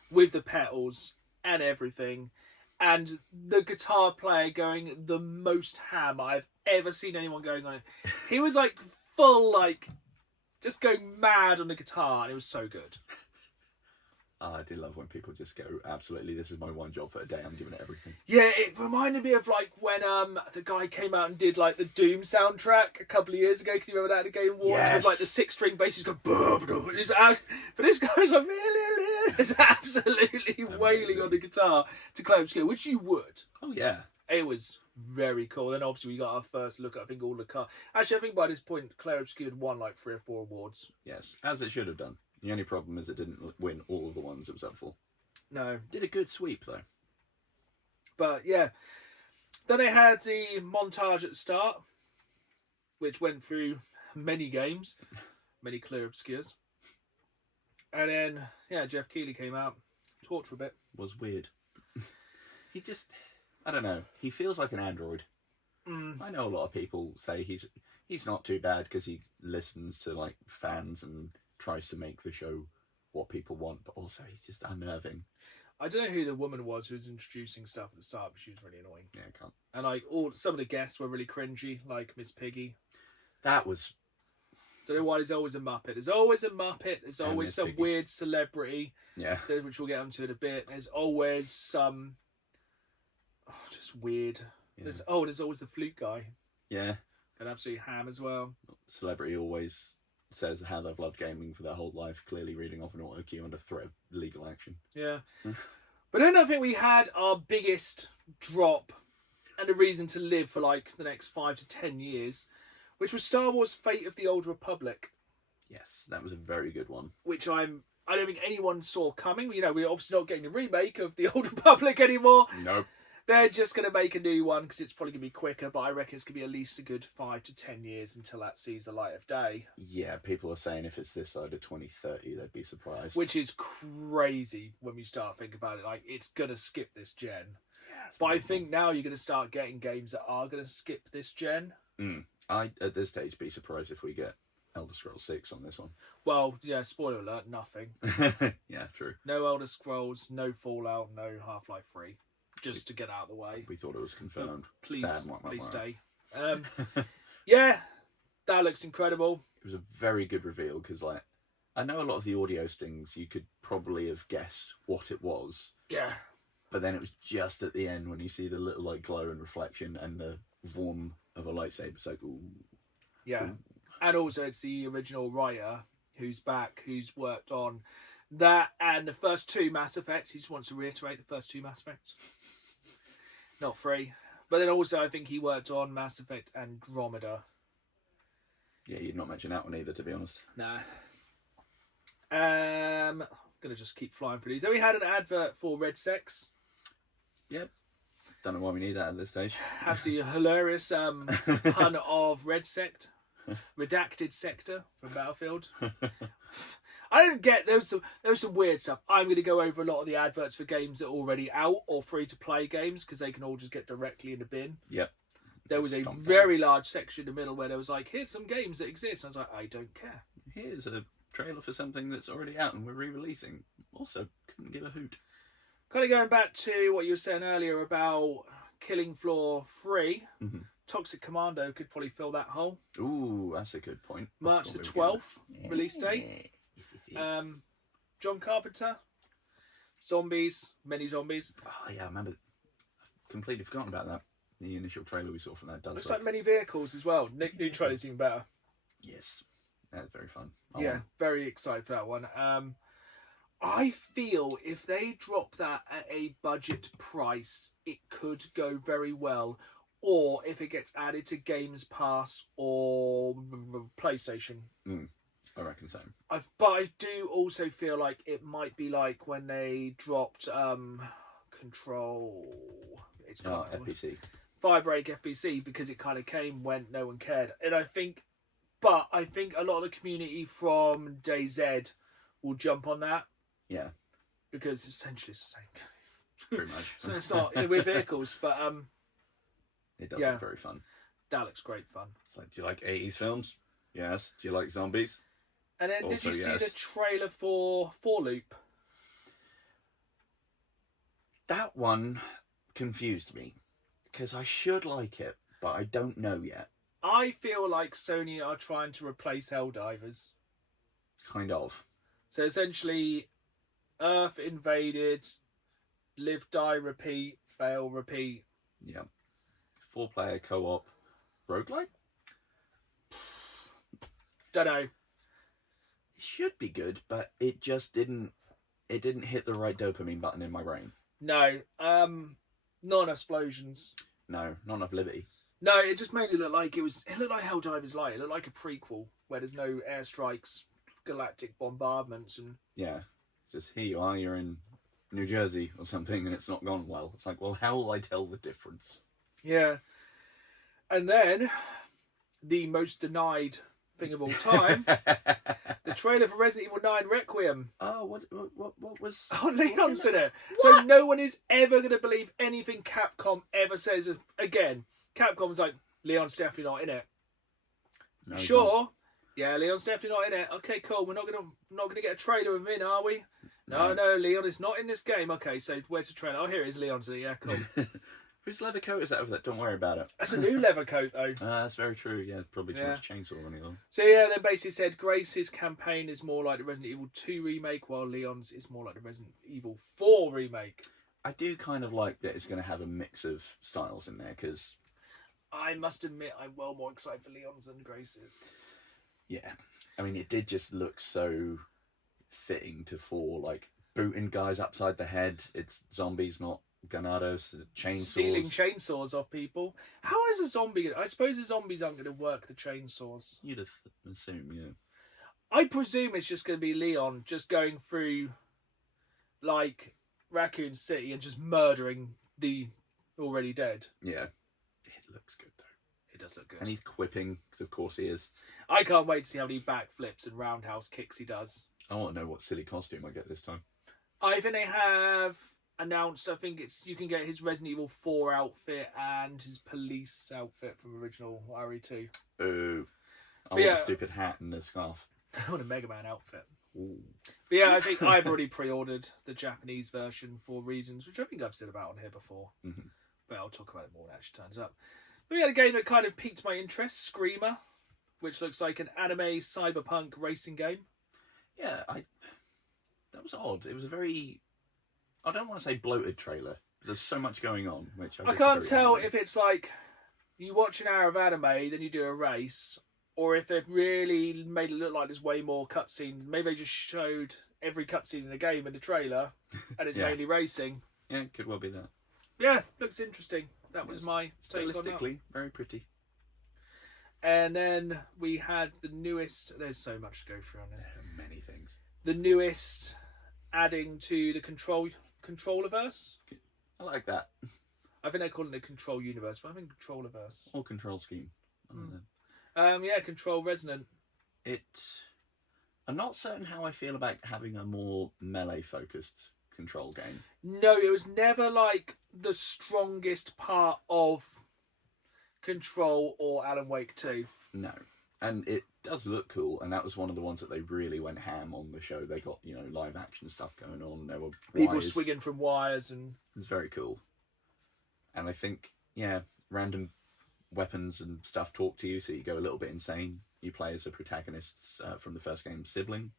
with the petals and everything, and the guitar player going the most ham I've ever seen anyone going on it. He was like full, like just going mad on the guitar, and it was so good. I do love when people just go, absolutely, this is my one job for a day, I'm giving it everything. Yeah, it reminded me of like when the guy came out and did like the Doom soundtrack a couple of years ago. Can you remember that at the Game Awards? Yes. With like the 6-string bass, he's going but this guy's like it's absolutely wailing on the guitar to Claire Obscure, which you would. Oh yeah. It was very cool. Then obviously we got our first look at, I think, all the car. Actually, I think by this point Claire Obscure had won like 3 or 4 awards. Yes, as it should have done. The only problem is it didn't win all of the ones it was up for. No. Did a good sweep though. But yeah. Then they had the montage at the start, which went through many games, many Claire Obscures. And then, yeah, Jeff Keighley came out, talked for a bit. Was weird. He just, I don't know. He feels like an android. I know a lot of people say he's not too bad because he listens to like fans and tries to make the show what people want, but also he's just unnerving. I don't know who the woman was who was introducing stuff at the start, but she was really annoying. Yeah, I can't. And like some of the guests were really cringy, like Miss Piggy. That was. Don't know why there's always a Muppet. There's always a Muppet. There's And always Miss some Piggy. weird celebrity, Yeah. which we'll get onto in a bit. There's always some just weird. Yeah. There's always the flute guy. Yeah. And absolutely ham as well. Celebrity always says how they've loved gaming for their whole life, clearly reading off an auto cue under threat of legal action. Yeah. But then I think we had our biggest drop and a reason to live for like the next 5 to 10 years, which was Star Wars Fate of the Old Republic. Yes, that was a very good one. Which I don't think anyone saw coming. You know, we're obviously not getting a remake of the Old Republic anymore. Nope. They're just going to make a new one because it's probably going to be quicker, but I reckon it's going to be at least a good 5 to 10 years until that sees the light of day. Yeah, people are saying if it's this side of 2030, they'd be surprised. Which is crazy when we start thinking about it. Like, it's going to skip this gen. Yeah, But I think now you're going to start getting games that are going to skip this gen. I'd, at this stage, be surprised if we get Elder Scrolls 6 on this one. Well, yeah, spoiler alert, nothing. Yeah, true. No Elder Scrolls, no Fallout, no Half-Life 3. just to get out of the way. We thought it was confirmed. Please, Sad, please stay. Yeah, that looks incredible. It was a very good reveal because, like, I know a lot of the audio stings you could probably have guessed what it was. Yeah. But then it was just at the end when you see the little like glow and reflection and the vorm of a lightsaber. It's like, ooh. Yeah. Ooh. And also it's the original writer who's back, who's worked on that and the first 2 Mass Effects. He just wants to reiterate the first 2 Mass Effects. Not 3. But then also I think he worked on Mass Effect Andromeda. Yeah, you'd not mention that one either, to be honest. Nah. Gonna just keep flying through these. Then we had an advert for Red Sex. Yep. Don't know why we need that at this stage. Absolutely hilarious pun of Red Sect. Redacted Sector from Battlefield. I don't get, there was some weird stuff. I'm going to go over a lot of the adverts for games that are already out or free-to-play games because they can all just get directly in the bin. Yep. There was a very large section in the middle where there was like, here's some games that exist. I was like, I don't care. Here's a trailer for something that's already out and we're re-releasing. Also, couldn't give a hoot. Kind of going back to what you were saying earlier about Killing Floor 3, Toxic Commando could probably fill that hole. Ooh, that's a good point. March the 12th, release date. John Carpenter, zombies, many zombies. Oh yeah, I remember. I've completely forgotten about that. The initial trailer we saw for that does looks like many vehicles as well. New trailer's even better. Yes, that's very fun. Very excited for that one. I feel if they drop that at a budget price, it could go very well. Or if it gets added to Games Pass or PlayStation. I reckon so. But I do also feel like it might be like when they dropped Control. It's called FPC. Firebreak FPC because it kind of came when no one cared. And I think a lot of the community from DayZ will jump on that. Yeah. Because essentially it's the same. Pretty much. So it's not with vehicles, but it does look very fun. That looks great fun. It's like, do you like 80s films? Yes. Do you like zombies? And then Also, did you see the trailer for Loop? That one confused me because I should like it, but I don't know yet. I feel like Sony are trying to replace Helldivers. Kind of. So essentially, Earth invaded, live, die, repeat, fail, repeat. Yeah. 4-player co-op roguelike? Don't know. It should be good, but it just didn't. It didn't hit the right dopamine button in my brain. No. Not enough explosions. No, not enough liberty. No, it just made it look like it looked like Helldivers Light. It looked like a prequel where there's no airstrikes, galactic bombardments, and yeah, it's just here you are. You're in New Jersey or something, and it's not gone well. It's like, well, how will I tell the difference? Yeah. And then the most denied thing of all time, the trailer for Resident Evil 9 Requiem. Oh, what was? Oh, Leon's in it. What? So no one is ever going to believe anything Capcom ever says again. Capcom's like, Leon's definitely not in it. No, sure. Yeah, Leon's definitely not in it. Okay, cool. We're not gonna get a trailer of him in, are we? No, Leon is not in this game. Okay, so where's the trailer? Oh, here it is. Leon's in it. Yeah, cool. Whose leather coat is that over there? Don't worry about it. That's a new leather coat, though. That's very true. Yeah, probably too much chainsaw running on. So yeah, they basically said Grace's campaign is more like the Resident Evil 2 remake, while Leon's is more like the Resident Evil 4 remake. I do kind of like that it's going to have a mix of styles in there, because I must admit I'm well more excited for Leon's than Grace's. Yeah. I mean, it did just look so fitting to 4, like, booting guys upside the head. It's zombies, not Ganados, chainsaws. Stealing chainsaws off people. How is a zombie? I suppose the zombies aren't going to work the chainsaws. You'd have assumed, yeah. I presume it's just going to be Leon just going through, like, Raccoon City and just murdering the already dead. Yeah. It looks good, though. It does look good. And he's quipping, because of course he is. I can't wait to see how many backflips and roundhouse kicks he does. I want to know what silly costume I get this time. I think they have announced, I think you can get his Resident Evil 4 outfit and his police outfit from original RE2. Boo. I want the stupid hat and the scarf. I want a Mega Man outfit. Ooh. But yeah, I think I've already pre-ordered the Japanese version for reasons which I think I've said about on here before. Mm-hmm. But I'll talk about it more when it actually turns up. But we had a game that kind of piqued my interest, Screamer, which looks like an anime cyberpunk racing game. Yeah, that was odd. It was a very, I don't want to say bloated trailer, but there's so much going on, which I can't tell if it's like you watch an hour of anime, then you do a race, or if they've really made it look like there's way more cutscenes. Maybe they just showed every cutscene in the game in the trailer, and it's Yeah. mainly racing. Yeah, it could well be that. Yeah, looks interesting. That was my take on that. Stylistically, very pretty. And then we had the newest. There's so much to go through on this. There are many things. The newest adding to the Controllerverse. I like that. I think they're calling it Control Universe, but I think Controllerverse. Or control scheme. I don't know. Yeah, Control Resonant. I'm not certain how I feel about having a more melee focused control game. No, it was never like the strongest part of Control or Alan Wake 2. No. And it does look cool, and that was one of the ones that they really went ham on the show. They got, live action stuff going on. There were People wires. swinging from wires and... It's very cool. And I think, random weapons and stuff talk to you, so you go a little bit insane. You play as the protagonist's from the first game sibling.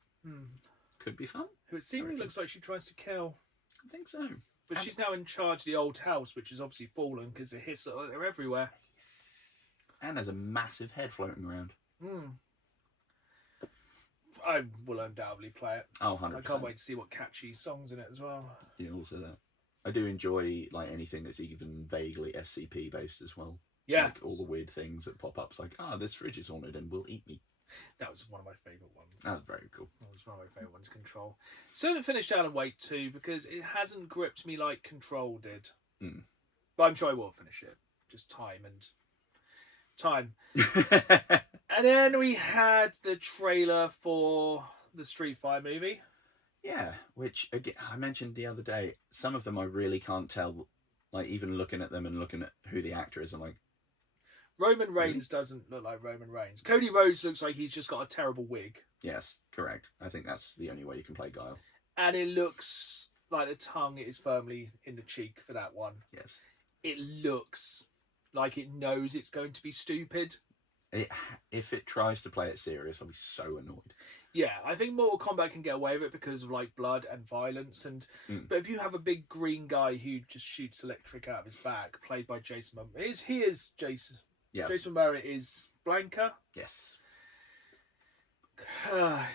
Could be fun. Who it seemingly looks like she tries to kill. I think so. But she's now in charge of the old house, which has obviously fallen because the hits are everywhere. And there's a massive head floating around. I will undoubtedly play it. Oh, 100%. I can't wait to see what catchy songs in it as well. Yeah, also that. I do enjoy anything that's even vaguely SCP based as well. Yeah. Like all the weird things that pop up. It's like, this fridge is haunted and will eat me. That was one of my favourite ones. That's very cool. That was one of my favourite ones, Control. Still haven't finished Alan Wake 2 because it hasn't gripped me like Control did. But I'm sure I will finish it. Just time. And then we had the trailer for the Street Fighter movie. Yeah, which again, I mentioned the other day, some of them I really can't tell, like even looking at them and looking at who the actor is, I'm like... Roman Reigns doesn't look like Roman Reigns. Cody Rhodes looks like he's just got a terrible wig. Yes, correct. I think that's the only way you can play Guile. And it looks like the tongue is firmly in the cheek for that one. Yes. It looks like it knows it's going to be stupid. If it tries to play it serious, I'll be so annoyed. Yeah, I think Mortal Kombat can get away with it because of like blood and violence, but if you have a big green guy who just shoots electric out of his back, played by Jason Momoa, he is Jason. Yeah. Jason Momoa is Blanca. Yes.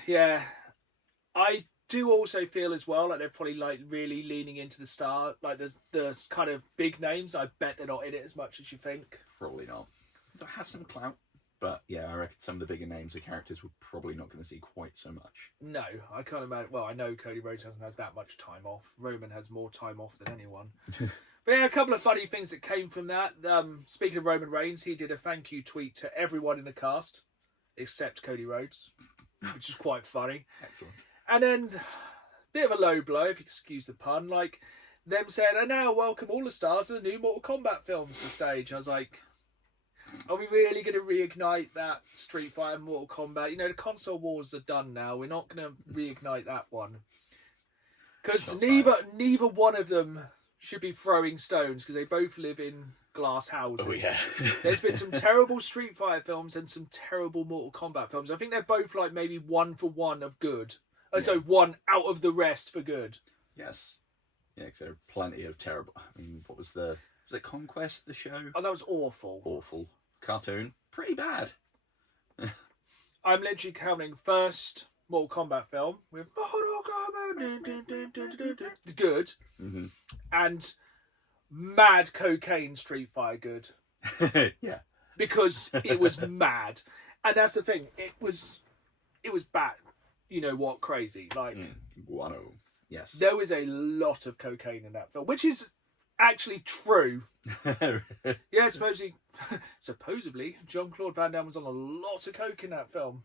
Yeah, I do also feel as well like they're probably like really leaning into the star, like the kind of big names. I bet they're not in it as much as you think. Probably not. It has some clout. But yeah, I reckon some of the bigger names, the characters, we're probably not going to see quite so much. No, I can't imagine. Well, I know Cody Rhodes hasn't had that much time off. Roman has more time off than anyone. But yeah, a couple of funny things that came from that. Speaking of Roman Reigns, he did a thank you tweet to everyone in the cast, except Cody Rhodes, which is quite funny. Excellent. And then, bit of a low blow, if you excuse the pun, like them saying, "And now welcome all the stars of the new Mortal Kombat films to the stage." I was like... Are we really going to reignite that Street Fighter Mortal Kombat? The console wars are done now. We're not going to reignite that one. Because neither one of them should be throwing stones because they both live in glass houses. Oh, yeah. There's been some terrible Street Fighter films and some terrible Mortal Kombat films. I think they're both like maybe 1 for 1 of good. So one out of the rest for good. Yes. Yeah, because there are plenty of terrible... I mean, what was the... Was it Conquest, the show? Oh, that was awful. Awful. Cartoon. Pretty bad. I'm literally counting first Mortal Kombat film with Mortal Kombat good and mad cocaine Street Fighter good. Yeah. Because it was mad. And that's the thing. It was bad. You know what? Crazy. Like Guano. Yes. There was a lot of cocaine in that film, which is actually true. Yeah, supposedly Jean-Claude Van Damme was on a lot of coke in that film.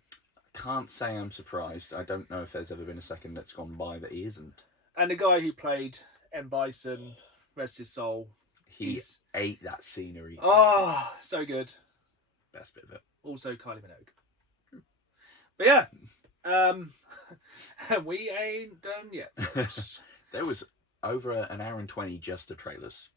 Can't say I'm surprised. I don't know if there's ever been a second that's gone by that he isn't. And the guy who played M. Bison, rest his soul, he ate that scenery. Oh, so good. Best bit of it. Also Kylie Minogue. But yeah, And we ain't done yet. There was over an hour and 20 just of trailers.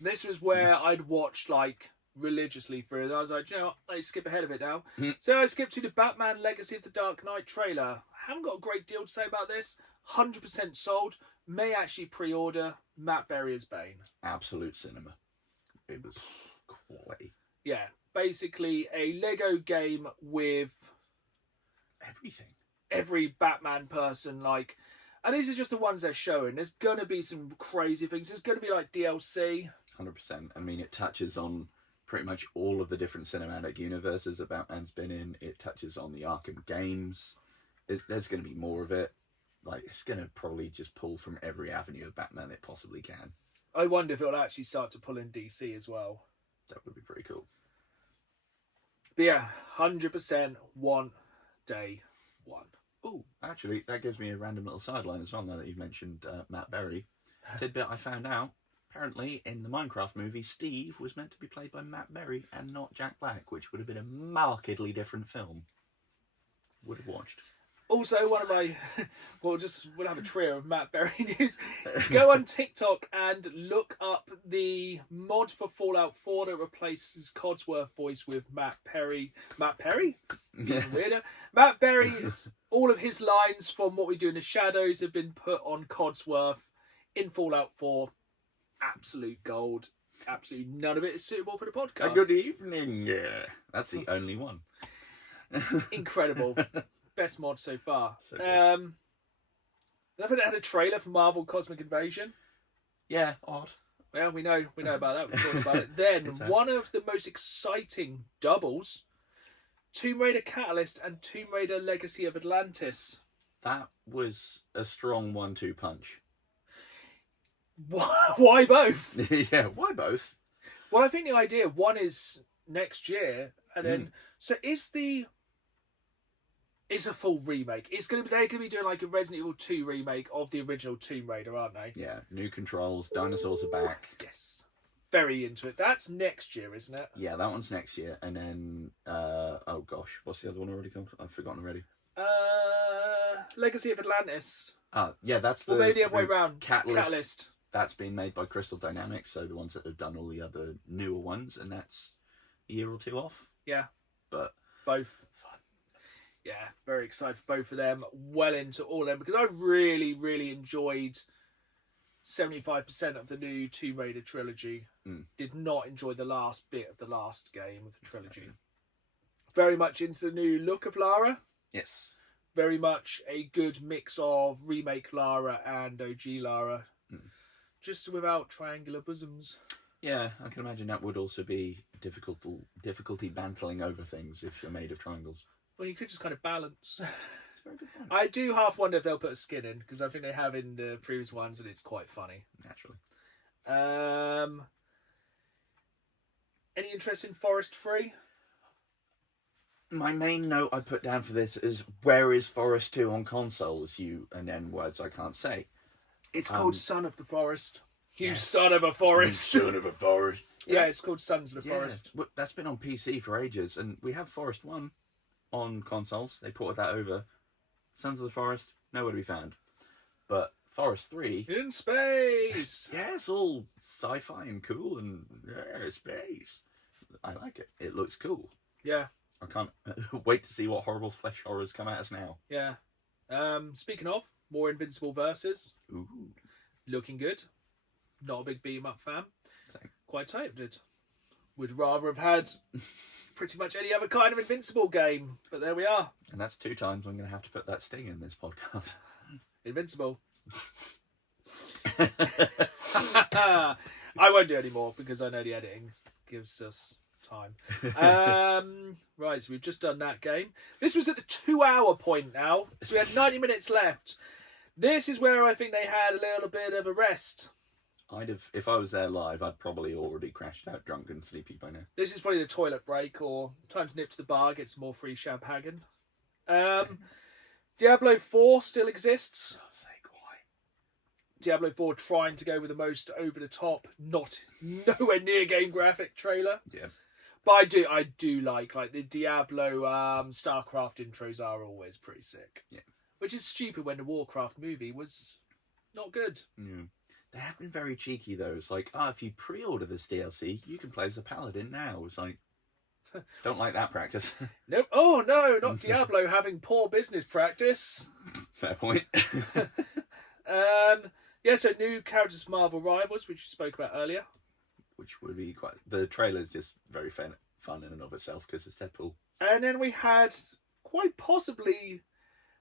This was where I'd watched like religiously through, and I was like, you know what, I skip ahead a bit now. So I skipped to the Batman Legacy of the Dark Knight trailer. Haven't got a great deal to say about this. 100% sold. May actually pre-order Matt Berry as Bane. Absolute cinema. It was quality. Yeah, basically a Lego game with Everything. every Batman person, like, and these are just the ones they're showing. There's gonna be some crazy things. There's gonna be like DLC. 100%. I mean, it touches on pretty much all of the different cinematic universes that Batman's been in. It touches on the Arkham games. There's going to be more of it. Like, it's going to probably just pull from every avenue of Batman it possibly can. I wonder if it'll actually start to pull in DC as well. That would be pretty cool. But yeah, 100% want day one. Oh, actually, that gives me a random little sideline as well now that you've mentioned Matt Berry. Tidbit I found out, apparently in the Minecraft movie, Steve was meant to be played by Matt Berry and not Jack Black, which would have been a markedly different film. Would have watched. Also, one of my, we'll have a trio of Matt Berry news. Go on TikTok and look up the mod for Fallout 4 that replaces Codsworth's voice with Matt Perry. Matt Perry? Weirder. Matt Berry, all of his lines from What We Do in the Shadows have been put on Codsworth in Fallout 4. Absolute gold. Absolutely none of it is suitable for the podcast. Good evening. Yeah, that's the only one. Incredible. Best mod so far. So good. I think they had a trailer for Marvel Cosmic Invasion. Yeah, odd. Well, we know about that. We talked about it. Then one of the most exciting doubles: Tomb Raider Catalyst and Tomb Raider Legacy of Atlantis. That was a strong 1-2 punch. Why both? Yeah, why both? Well, I think the idea one is next year, and then so it's a full remake. They're gonna be doing like a Resident Evil 2 remake of the original Tomb Raider, aren't they? Yeah, new controls, dinosaurs are back. Yes. Very into it. That's next year, isn't it? Yeah, that one's next year, and then oh gosh, what's the other one already called? I've forgotten already. Legacy of Atlantis. Yeah, that's the. Or maybe the other way around. Catalyst. That's been made by Crystal Dynamics, so the ones that have done all the other newer ones, and that's a year or two off. Yeah. But both fun. Yeah, very excited for both of them. Well into all of them because I really, really enjoyed 75% of the new Tomb Raider trilogy. Did not enjoy the last bit of the last game of the trilogy. Very much into the new look of Lara. Yes. Very much a good mix of remake Lara and OG Lara. Just without triangular bosoms. Yeah, I can imagine that would also be difficulty bantling over things if you're made of triangles. Well, you could just kind of balance. It's very good fun. I do half wonder if they'll put a skin in, because I think they have in the previous ones, and it's quite funny. Naturally. Any interest in Forest 3? My main note I put down for this is, where is Forest 2 on consoles? And then words I can't say. It's called Son of the Forest. You son of a forest. Son of a forest. Yeah, it's called Sons of the Forest. Well, that's been on PC for ages, and we have Forest 1 on consoles. They ported that over. Sons of the Forest, nowhere to be found. But Forest 3... In space! Yeah, it's all sci-fi and cool, and space. I like it. It looks cool. Yeah. I can't wait to see what horrible flesh horrors come at us now. Yeah. Speaking of, more Invincible verses. Ooh. Looking good. Not a big beat-em-up fan. Same. Quite tempted. Would rather have had pretty much any other kind of Invincible game, but there we are. And that's 2 times I'm going to have to put that sting in this podcast. Invincible. I won't do any more because I know the editing gives us time. Right, so we've just done that game. This was at the 2-hour point now, so we had 90 minutes left. This is where I think they had a little bit of a rest. If I was there live, I'd probably already crashed out drunk and sleepy by now. This is probably the toilet break or time to nip to the bar, get some more free champagne. Diablo 4 still exists. Oh, sake, why? Diablo 4 trying to go with the most over-the-top, nowhere near game graphic trailer. Yeah. But I do like the Diablo, StarCraft intros are always pretty sick. Yeah. Which is stupid when the Warcraft movie was not good. Yeah. They have been very cheeky though. It's like, if you pre-order this DLC, you can play as a paladin now. It's like, don't like that practice. Nope. Oh no, not Diablo having poor business practice. Fair point. Yeah, so new characters Marvel Rivals, which you spoke about earlier. Which would be quite... The trailer's just very fun in and of itself because it's Deadpool. And then we had quite possibly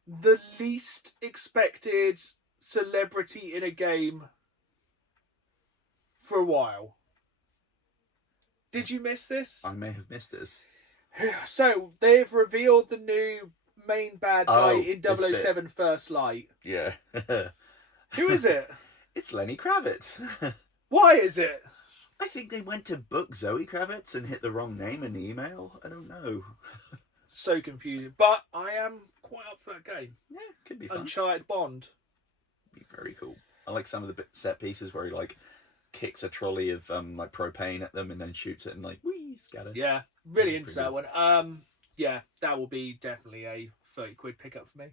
the least expected celebrity in a game for a while. Did you miss this? I may have missed this. So, they've revealed the new main bad guy in 007 First Light. Yeah. Who is it? It's Lenny Kravitz. Why is it? I think they went to book Zoe Kravitz and hit the wrong name in the email. I don't know. So confusing. But I am quite up for that game. Yeah, could be fun. Uncharted Bond. Be very cool. I like some of the set pieces where he kicks a trolley of propane at them and then shoots it and whee, scatter. Yeah, really into that one. Yeah, that will be definitely a £30 pickup for me.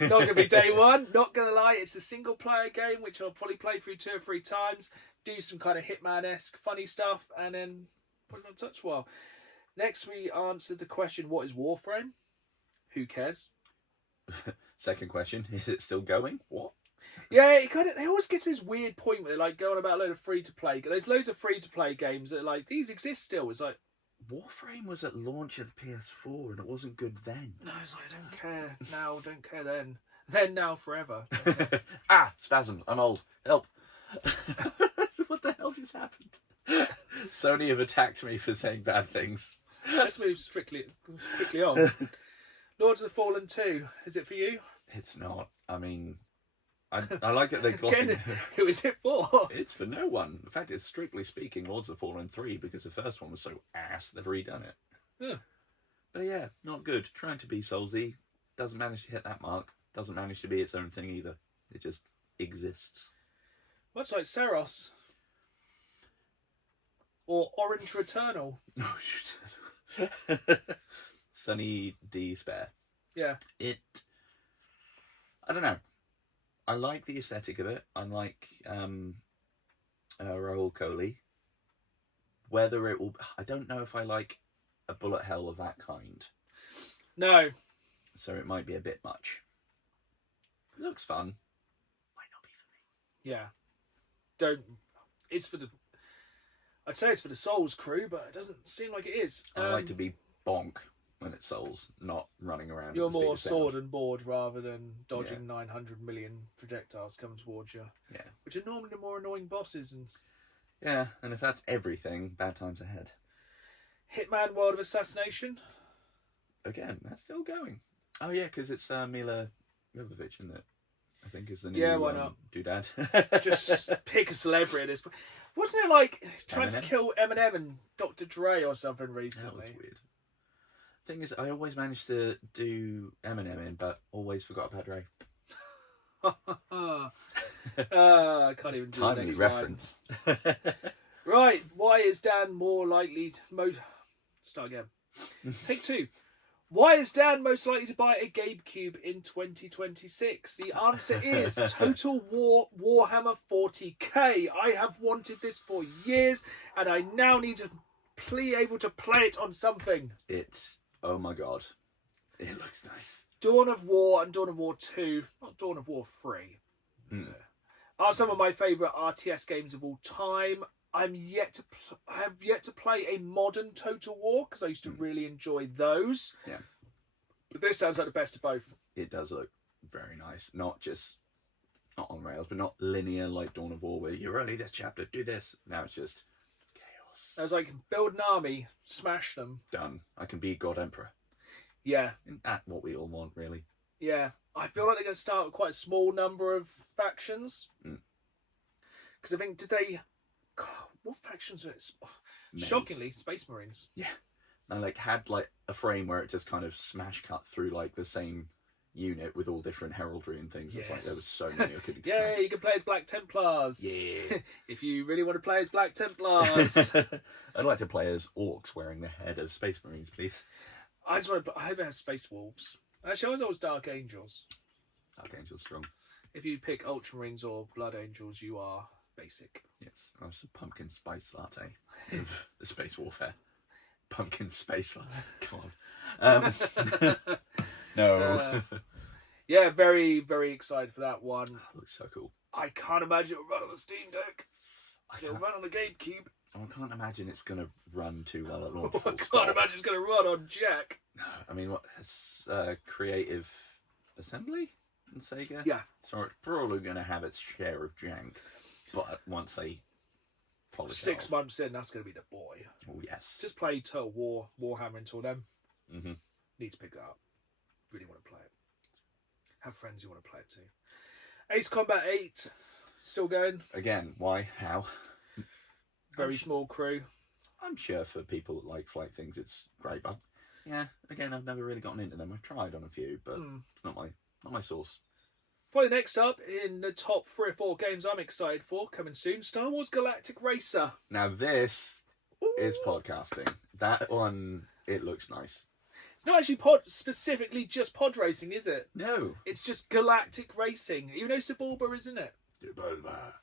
Not going to be day one, not going to lie. It's a single player game, which I'll probably play through 2 or 3 times, do some kind of Hitman-esque funny stuff, and then put it on touch for a while. Next, we answered the question, what is Warframe? Who cares? Second question, is it still going? What? Yeah, they always get to this weird point where they're going about a load of free-to-play. There's loads of free-to-play games that are these exist still. It's like, Warframe was at launch of the PS4 and it wasn't good then. no, it's like, I don't care now, don't care then. Then, now, forever. Spasm, I'm old. Help. What the hell just happened? Sony have attacked me for saying bad things. Let's move quickly on. Lords of the Fallen 2, is it for you? It's not. I mean, I like that they're glossing. Again, who is it for? It's for no one. In fact, it's strictly speaking Lords of the Fallen 3 because the first one was so ass they've redone it. Yeah. But yeah, not good. Trying to be Soulsy, doesn't manage to hit that mark. Doesn't manage to be its own thing either. It just exists. Much like Seros. Or Orange Returnal. Oh, shit. Sunny D Spare. Yeah. I don't know. I like the aesthetic of it. I like Raoul Coley. Whether it will... I don't know if I like a bullet hell of that kind. No. So it might be a bit much. Looks fun. Might not be for me. Yeah. It's for the... I'd say it's for the Souls crew, but it doesn't seem like it is. I like to be bonk when it's Souls, not running around. You're at the speed more of sound. sword and board rather than dodging 900 million projectiles coming towards you. Yeah. Which are normally the more annoying bosses. And Yeah, and if that's everything, bad times ahead. Hitman World of Assassination. Again, that's still going. Oh yeah, because it's Mila Jovovich, isn't it? I think is the new Yeah, why not? doodad. Just pick a celebrity at this point. Wasn't it like trying to Eminem? kill Eminem and Dr. Dre or something That recently? was weird. Thing is, I always managed to do Eminem in, but always forgot about Dre. I can't even do the Timely next reference. line. Right, why is Dan more likely to... Start again. Take 2. Why is Dan most likely to buy a GameCube in 2026? The answer is Total War Warhammer 40k. I have wanted this for years, and I now need to be able to play it on something. Oh my god. It looks nice. Dawn of War and Dawn of War 2, not Dawn of War 3, are some of my favourite RTS games of all time. I have yet to play a modern Total War because I used to really enjoy those. Yeah. But this sounds like the best of both. It does look very nice. Not on rails, but not linear like Dawn of War where you're only this chapter, do this. Now it's just chaos. I was like, build an army, smash them. Done. I can be God Emperor. Yeah. At what we all want, really. Yeah. I feel like they're going to start with quite a small number of factions. Because I think, God, what factions were it? Many. Shockingly, Space Marines. Yeah. And had a frame where it just kind of smash cut through the same unit with all different heraldry and things. It's like there was so many I couldn't Yeah, you can play as Black Templars. Yeah. If you really want to play as Black Templars. I'd like to play as orcs wearing the head of Space Marines, please. I just want to. I hope it has Space Wolves. Actually, I was always Dark Angels. Dark Angel's strong. If you pick Ultramarines or Blood Angels, you are basic. Yes, I was a pumpkin spice latte of the space warfare. Pumpkin space latte. Come on. No. Yeah, very, very excited for that one. That looks so cool. I can't imagine it'll run on the Steam Deck. It'll run on the GameCube. I can't imagine it's going to run too well at launch. I can't imagine it's going to run on Jack. I mean, what is Creative Assembly and Sega? Yeah. So it's probably going to have its share of jank. But once they polish 6 it months in, that's going to be the boy. oh yes. Just play Total War, Warhammer until then. Mm-hmm. Need to pick that up. Really want to play it. Have friends who want to play it too. Ace Combat 8, still going. Again, why? How? Very small crew. I'm sure for people that like flight things, it's great. But yeah, again, I've never really gotten into them. I've tried on a few, but it's not my sauce. Probably next up in the top 3 or 4 games I'm excited for, coming soon, Star Wars Galactic Racer. Now this is podcasting. That one, it looks nice. It's not actually specifically just pod racing, is it? No. It's just galactic racing. Even though Suburba is in it.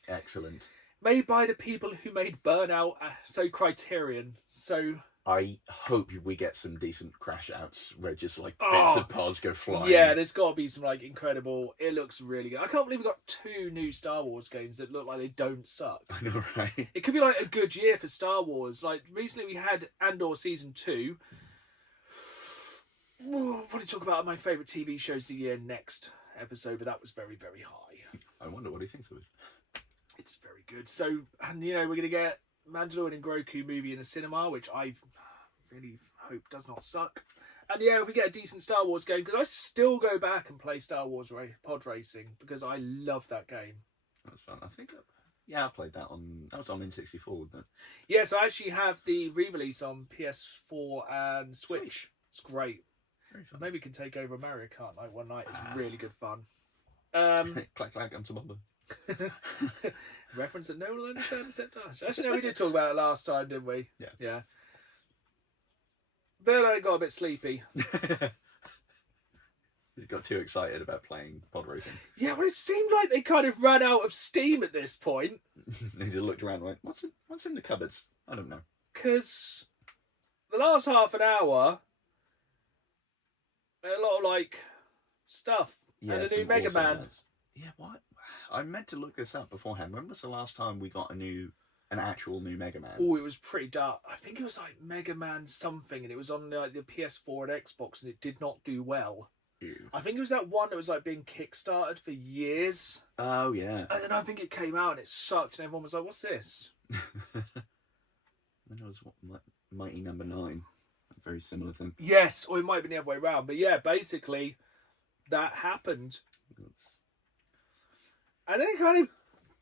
Excellent. Made by the people who made Burnout, so Criterion. So I hope we get some decent crash outs where just like bits of pods go flying. Yeah, there's got to be some like incredible. It looks really good. I can't believe we got 2 new Star Wars games that look like they don't suck. I know, right? It could be like a good year for Star Wars. Like recently we had Andor Season 2. We'll probably talk about my favourite TV shows of the year next episode, but that was very, very high. I wonder what he thinks of it. It's very good. So, and you know, we're going to get Mandalorian and Grogu movie in a cinema, which I really hope does not suck. And yeah, if we get a decent Star Wars game, because I still go back and play Star Wars pod racing because I love that game. That was fun. I think, I played that on. That was on N64, wasn't it? Yes, I actually have the re-release on PS4 and Switch. It's great. Very fun. Maybe we can take over Mario Kart night one night. It's really good fun. Clack clack, I'm some other. Reference that no one will understand except us. Actually, no, we did talk about it last time, didn't we? Yeah. Then I got a bit sleepy. He got too excited about playing pod racing. Yeah, well, it seemed like they kind of ran out of steam at this point. He just looked around like, what's in the cupboards? I don't know. Because the last half an hour, a lot of like stuff. Yeah, and a new Mega Man. Yeah, what? I meant to look this up beforehand. When was the last time we got an actual new Mega Man? Oh, it was pretty dark. I think it was like Mega Man something, and it was on like the PS4 and Xbox, and it did not do well. Ew. I think it was that one that was like being kickstarted for years. Oh yeah. And then I think it came out and it sucked, and everyone was like, "What's this?" Then it was Mighty Number 9. A very similar thing. Yes, or it might have been the other way around, but yeah, basically that happened. And then it kind of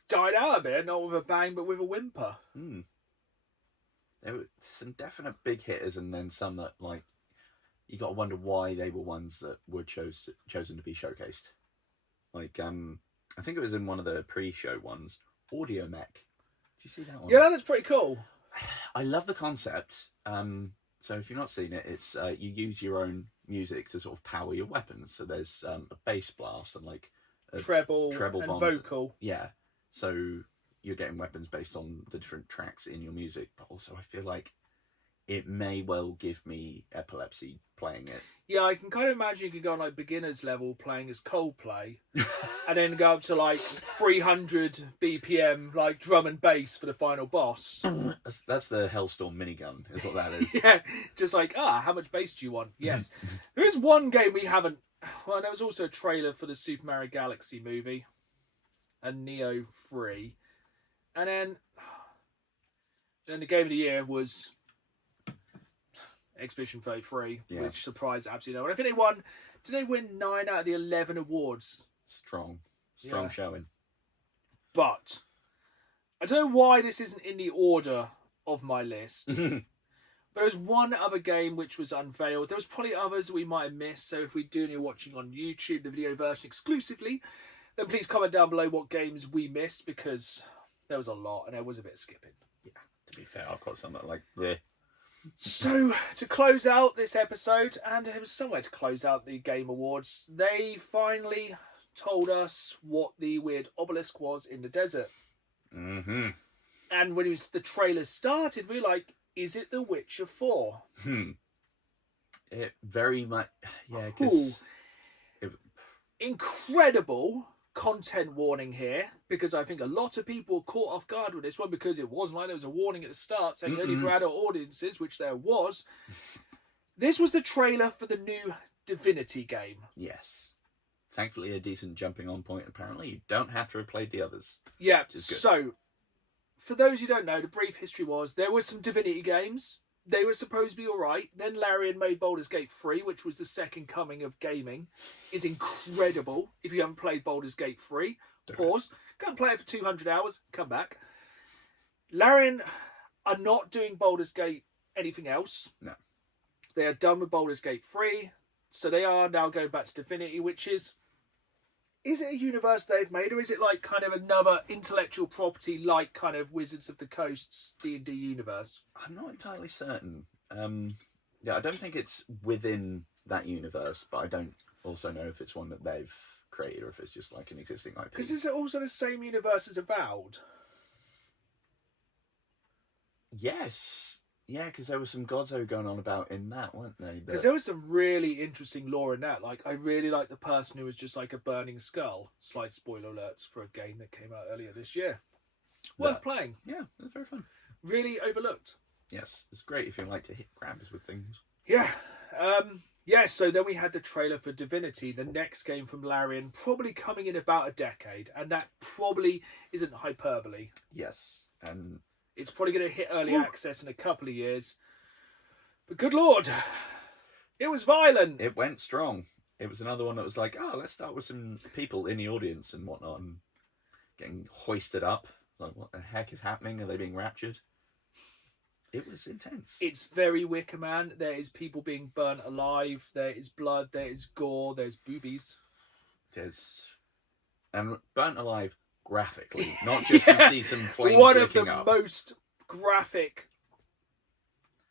died out a bit, not with a bang, but with a whimper. There were some definite big hitters, and then some that, like, you got to wonder why they were ones that were chosen to be showcased. Like, I think it was in one of the pre-show ones, Audio Mech. Did you see that one? Yeah, that's pretty cool. I love the concept. So if you've not seen it, it's you use your own music to sort of power your weapons. So there's a bass blast and like treble and bombs. vocal. Yeah. So you're getting weapons based on the different tracks in your music, but also I feel like it may well give me epilepsy playing it. Yeah, I can kind of imagine you could go on like beginner's level playing as Coldplay, and then go up to like 300 BPM like drum and bass for the final boss. That's the Hellstorm minigun, is what that is. Yeah, just like how much bass do you want? Yes, there is one game we haven't. Well, there was also a trailer for the Super Mario Galaxy movie, and Neo 3, and then the game of the year was Expedition 33, which surprised absolutely no one. I think they won. Did they win 9 out of the 11 awards? Strong showing. But I don't know why this isn't in the order of my list. But there was one other game which was unveiled. There was probably others we might have missed. So if we do and you're watching on YouTube, the video version exclusively, then please comment down below what games we missed, because there was a lot and there was a bit of skipping. Yeah, to be fair, I've got something like there. So to close out this episode, and it was somewhere to close out the Game Awards, they finally told us what the weird obelisk was in the desert. Mm-hmm. And when the trailer started, we were like, is it The Witcher 4? It very much, yeah, Cool. because Incredible content warning here, because I think a lot of people were caught off guard with this one, because it wasn't like there was a warning at the start saying only for adult audiences, which there was. This was the trailer for the new Divinity game. yes, thankfully a decent jumping on point. Apparently, you don't have to have played the others. Yeah, Which is good. so for those who don't know, the brief history was there were some Divinity games. They were supposed to be all right. Then Larian made Baldur's Gate 3, which was the second coming of gaming. Is incredible. If you haven't played Baldur's Gate 3, pause, go and play it for 200 hours, come back. Larian are not doing Baldur's Gate anything else. No. They are done with Baldur's Gate 3, so they are now going back to Divinity, which is it a universe they've made, or is it like kind of another intellectual property like kind of Wizards of the Coast's D&D universe? I'm not entirely certain. Yeah, I don't think it's within that universe, but I don't also know if it's one that they've created or if it's just like an existing IP. Because is it also the same universe as Avowed? Yes. Yeah, because there was some Godzo going on about in that, weren't they? Because there was some really interesting lore in that. Like, I really like the person who was just like a burning skull. Slight spoiler alerts for a game that came out earlier this year. Worth playing. Yeah, it was very fun. Really overlooked. Yes, it's great if you like to hit grabs with things. Yeah. Yeah, so then we had the trailer for Divinity, the next game from Larian, probably coming in about a decade. And that probably isn't hyperbole. Yes, and it's probably going to hit early access in a couple of years. But good Lord, it was violent. it went strong. It was another one that was like, oh, let's start with some people in the audience and whatnot, and getting hoisted up. Like, what the heck is happening? Are they being raptured? It was intense. It's very Wicker Man. There is people being burnt alive. There is blood. There is gore. There's boobies. And burnt alive graphically, not just you see some flames One of licking the up. most graphic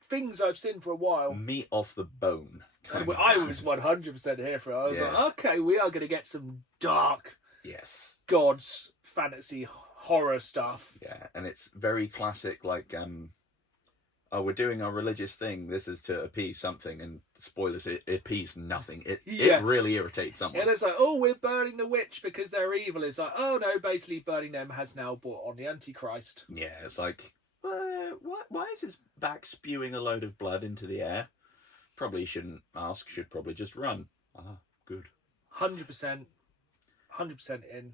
things I've seen for a while. Meat off the bone. And I was 100% here for it. I was like, okay, we are going to get some dark Yes. gods, fantasy, horror stuff. Yeah, and it's very classic, like, oh, we're doing our religious thing. This is to appease something, and spoilers, it appeased nothing. It really irritates someone. And it's like, oh, we're burning the witch because they're evil. It's like, oh no, basically burning them has now brought on the Antichrist. Yeah, it's like, why is his back spewing a load of blood into the air? Probably shouldn't ask, should probably just run. Ah, good. 100% in.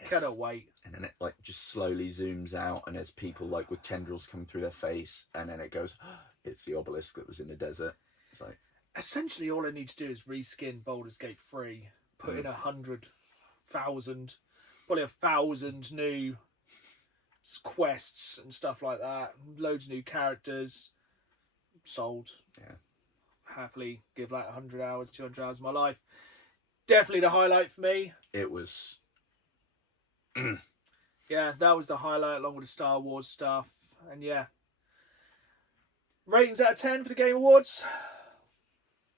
Yes. Cannot wait. And then it like just slowly zooms out, and there's people like with tendrils coming through their face, and then it goes, it's the obelisk that was in the desert. It's like, essentially all I need to do is reskin Baldur's Gate 3, put in 100,000, probably 1,000 new quests and stuff like that, loads of new characters, sold. Yeah. Happily give like 100 hours, 200 hours of my life. Definitely the highlight for me. it was. Yeah, that was the highlight along with the Star Wars stuff. And yeah. Ratings out of 10 for the Game Awards.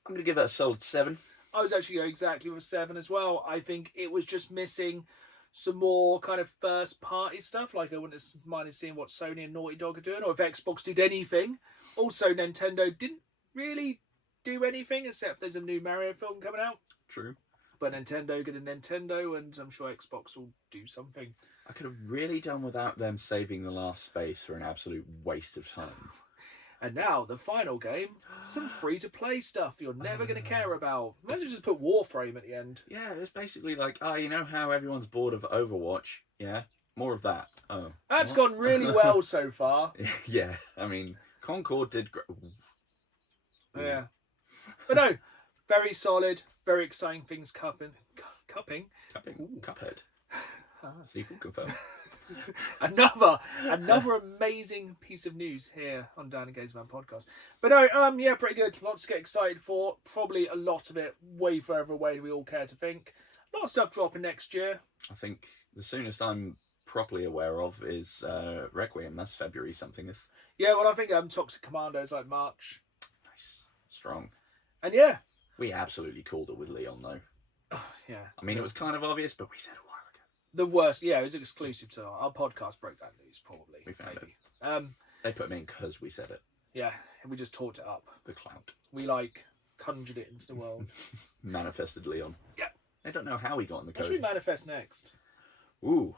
I'm going to give that a solid 7. I was actually going exactly with 7 as well. I think it was just missing some more kind of first party stuff. Like I wouldn't have minded seeing what Sony and Naughty Dog are doing, or if Xbox did anything. Also, Nintendo didn't really do anything except there's a new Mario film coming out. True. But Nintendo get a Nintendo, and I'm sure Xbox will do something. I could have really done without them saving the last space for an absolute waste of time. And now, the final game, some free-to-play stuff you're never going to care about. Imagine just put Warframe at the end. Yeah, it's basically like, oh, you know how everyone's bored of Overwatch? Yeah, more of that. Oh, That's what? gone really well so far. Yeah, I mean, Concord did... Yeah. But no, very solid, very exciting things cupping. Cuphead. Sequel confirmed. another amazing piece of news here on Dan and Games Man podcast. But no, yeah, pretty good. Lots to get excited for. Probably a lot of it way further away than we all care to think. A lot of stuff dropping next year. I think the soonest I'm properly aware of is Requiem. That's February something. Yeah, well, I think Toxic Commando is like March. Nice. Strong. And yeah. We absolutely called it with Leon, though. Oh, yeah. I mean, it was kind of obvious, but we said a while ago. The worst, yeah, it was exclusive to our podcast. Broke that news, probably. We found maybe. They put me in because we said it. Yeah, and we just talked it up. The clout. We conjured it into the world. Manifested Leon. Yeah. I don't know how he got in the code. What should we manifest next? Ooh.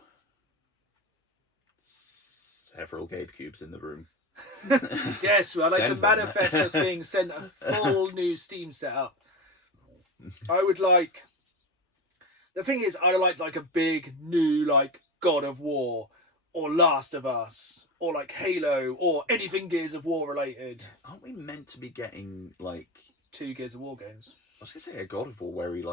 Several Gabe cubes in the room. Yes, I'd like to manifest us being sent a full new Steam setup. I would like... The thing is, I'd like a big new God of War or Last of Us or Halo or anything Gears of War related. Aren't we meant to be getting 2 Gears of War games? I was going to say a God of War where he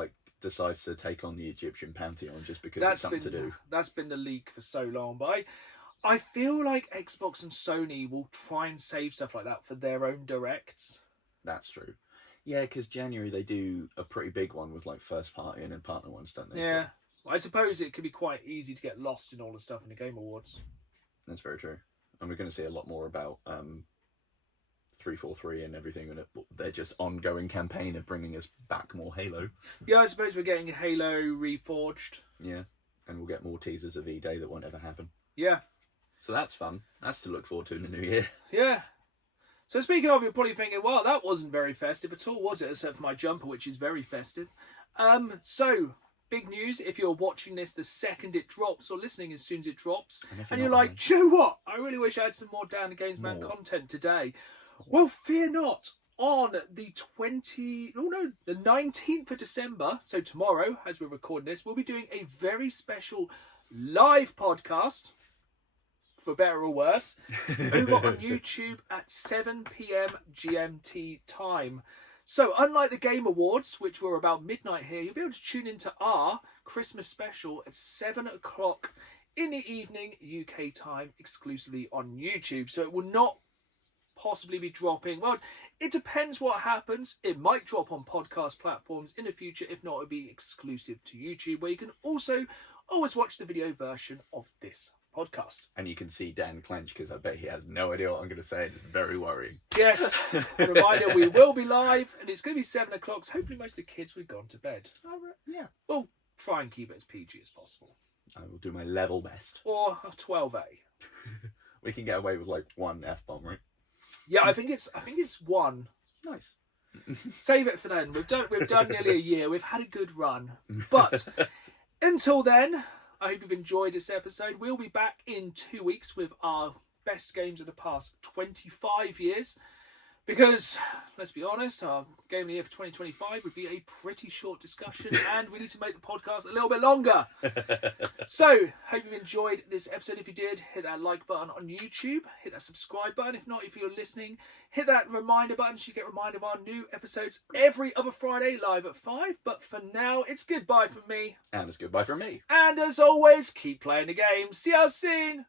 decides to take on the Egyptian pantheon just because it's something to do. That's been the leak for so long, but I feel like Xbox and Sony will try and save stuff like that for their own directs. That's true. Yeah, because January they do a pretty big one with first party and then partner ones, don't they? Yeah. I suppose it could be quite easy to get lost in all the stuff in the Game Awards. That's very true. And we're going to see a lot more about 343 and everything, and their just ongoing campaign of bringing us back more Halo. Yeah, I suppose we're getting Halo Reforged. Yeah, and we'll get more teasers of E-Day that won't ever happen. Yeah. So that's fun. That's to look forward to in the new year. Yeah. So speaking of, you're probably thinking, well, that wasn't very festive at all, was it? Except for my jumper, which is very festive. So, big news, if you're watching this the second it drops, or listening as soon as it drops, and you're like, do you know what? I really wish I had some more Dan the Games Man content today. Well, fear not. On the 19th of December, so tomorrow, as we're recording this, we'll be doing a very special live podcast, for better or worse, over on YouTube at 7 p.m. GMT time. So, unlike the Game Awards, which were about midnight here, you'll be able to tune into our Christmas special at 7 o'clock in the evening UK time, exclusively on YouTube. So it will not possibly be dropping. Well, it depends what happens. It might drop on podcast platforms in the future. If not, it'll be exclusive to YouTube, where you can also always watch the video version of this podcast. And you can see Dan clench because I bet he has no idea what I'm going to say. It's very worrying. Yes. A reminder, we will be live and it's going to be 7 o'clock. So hopefully most of the kids will have gone to bed. Yeah. We'll try and keep it as PG as possible. I will do my level best. Or a 12A. We can get away with one F-bomb, right? Yeah, I think it's 1. Nice. Save it for then. We've done nearly a year. We've had a good run. But until then, I hope you've enjoyed this episode. We'll be back in 2 weeks with our best games of the past 25 years. Because, let's be honest, our Game of the Year for 2025 would be a pretty short discussion and we need to make the podcast a little bit longer. So, hope you've enjoyed this episode. If you did, hit that like button on YouTube. Hit that subscribe button. If not, if you're listening, hit that reminder button so you get reminded of our new episodes every other Friday live at 5. But for now, it's goodbye from me. And it's goodbye from me. And as always, keep playing the game. See you soon.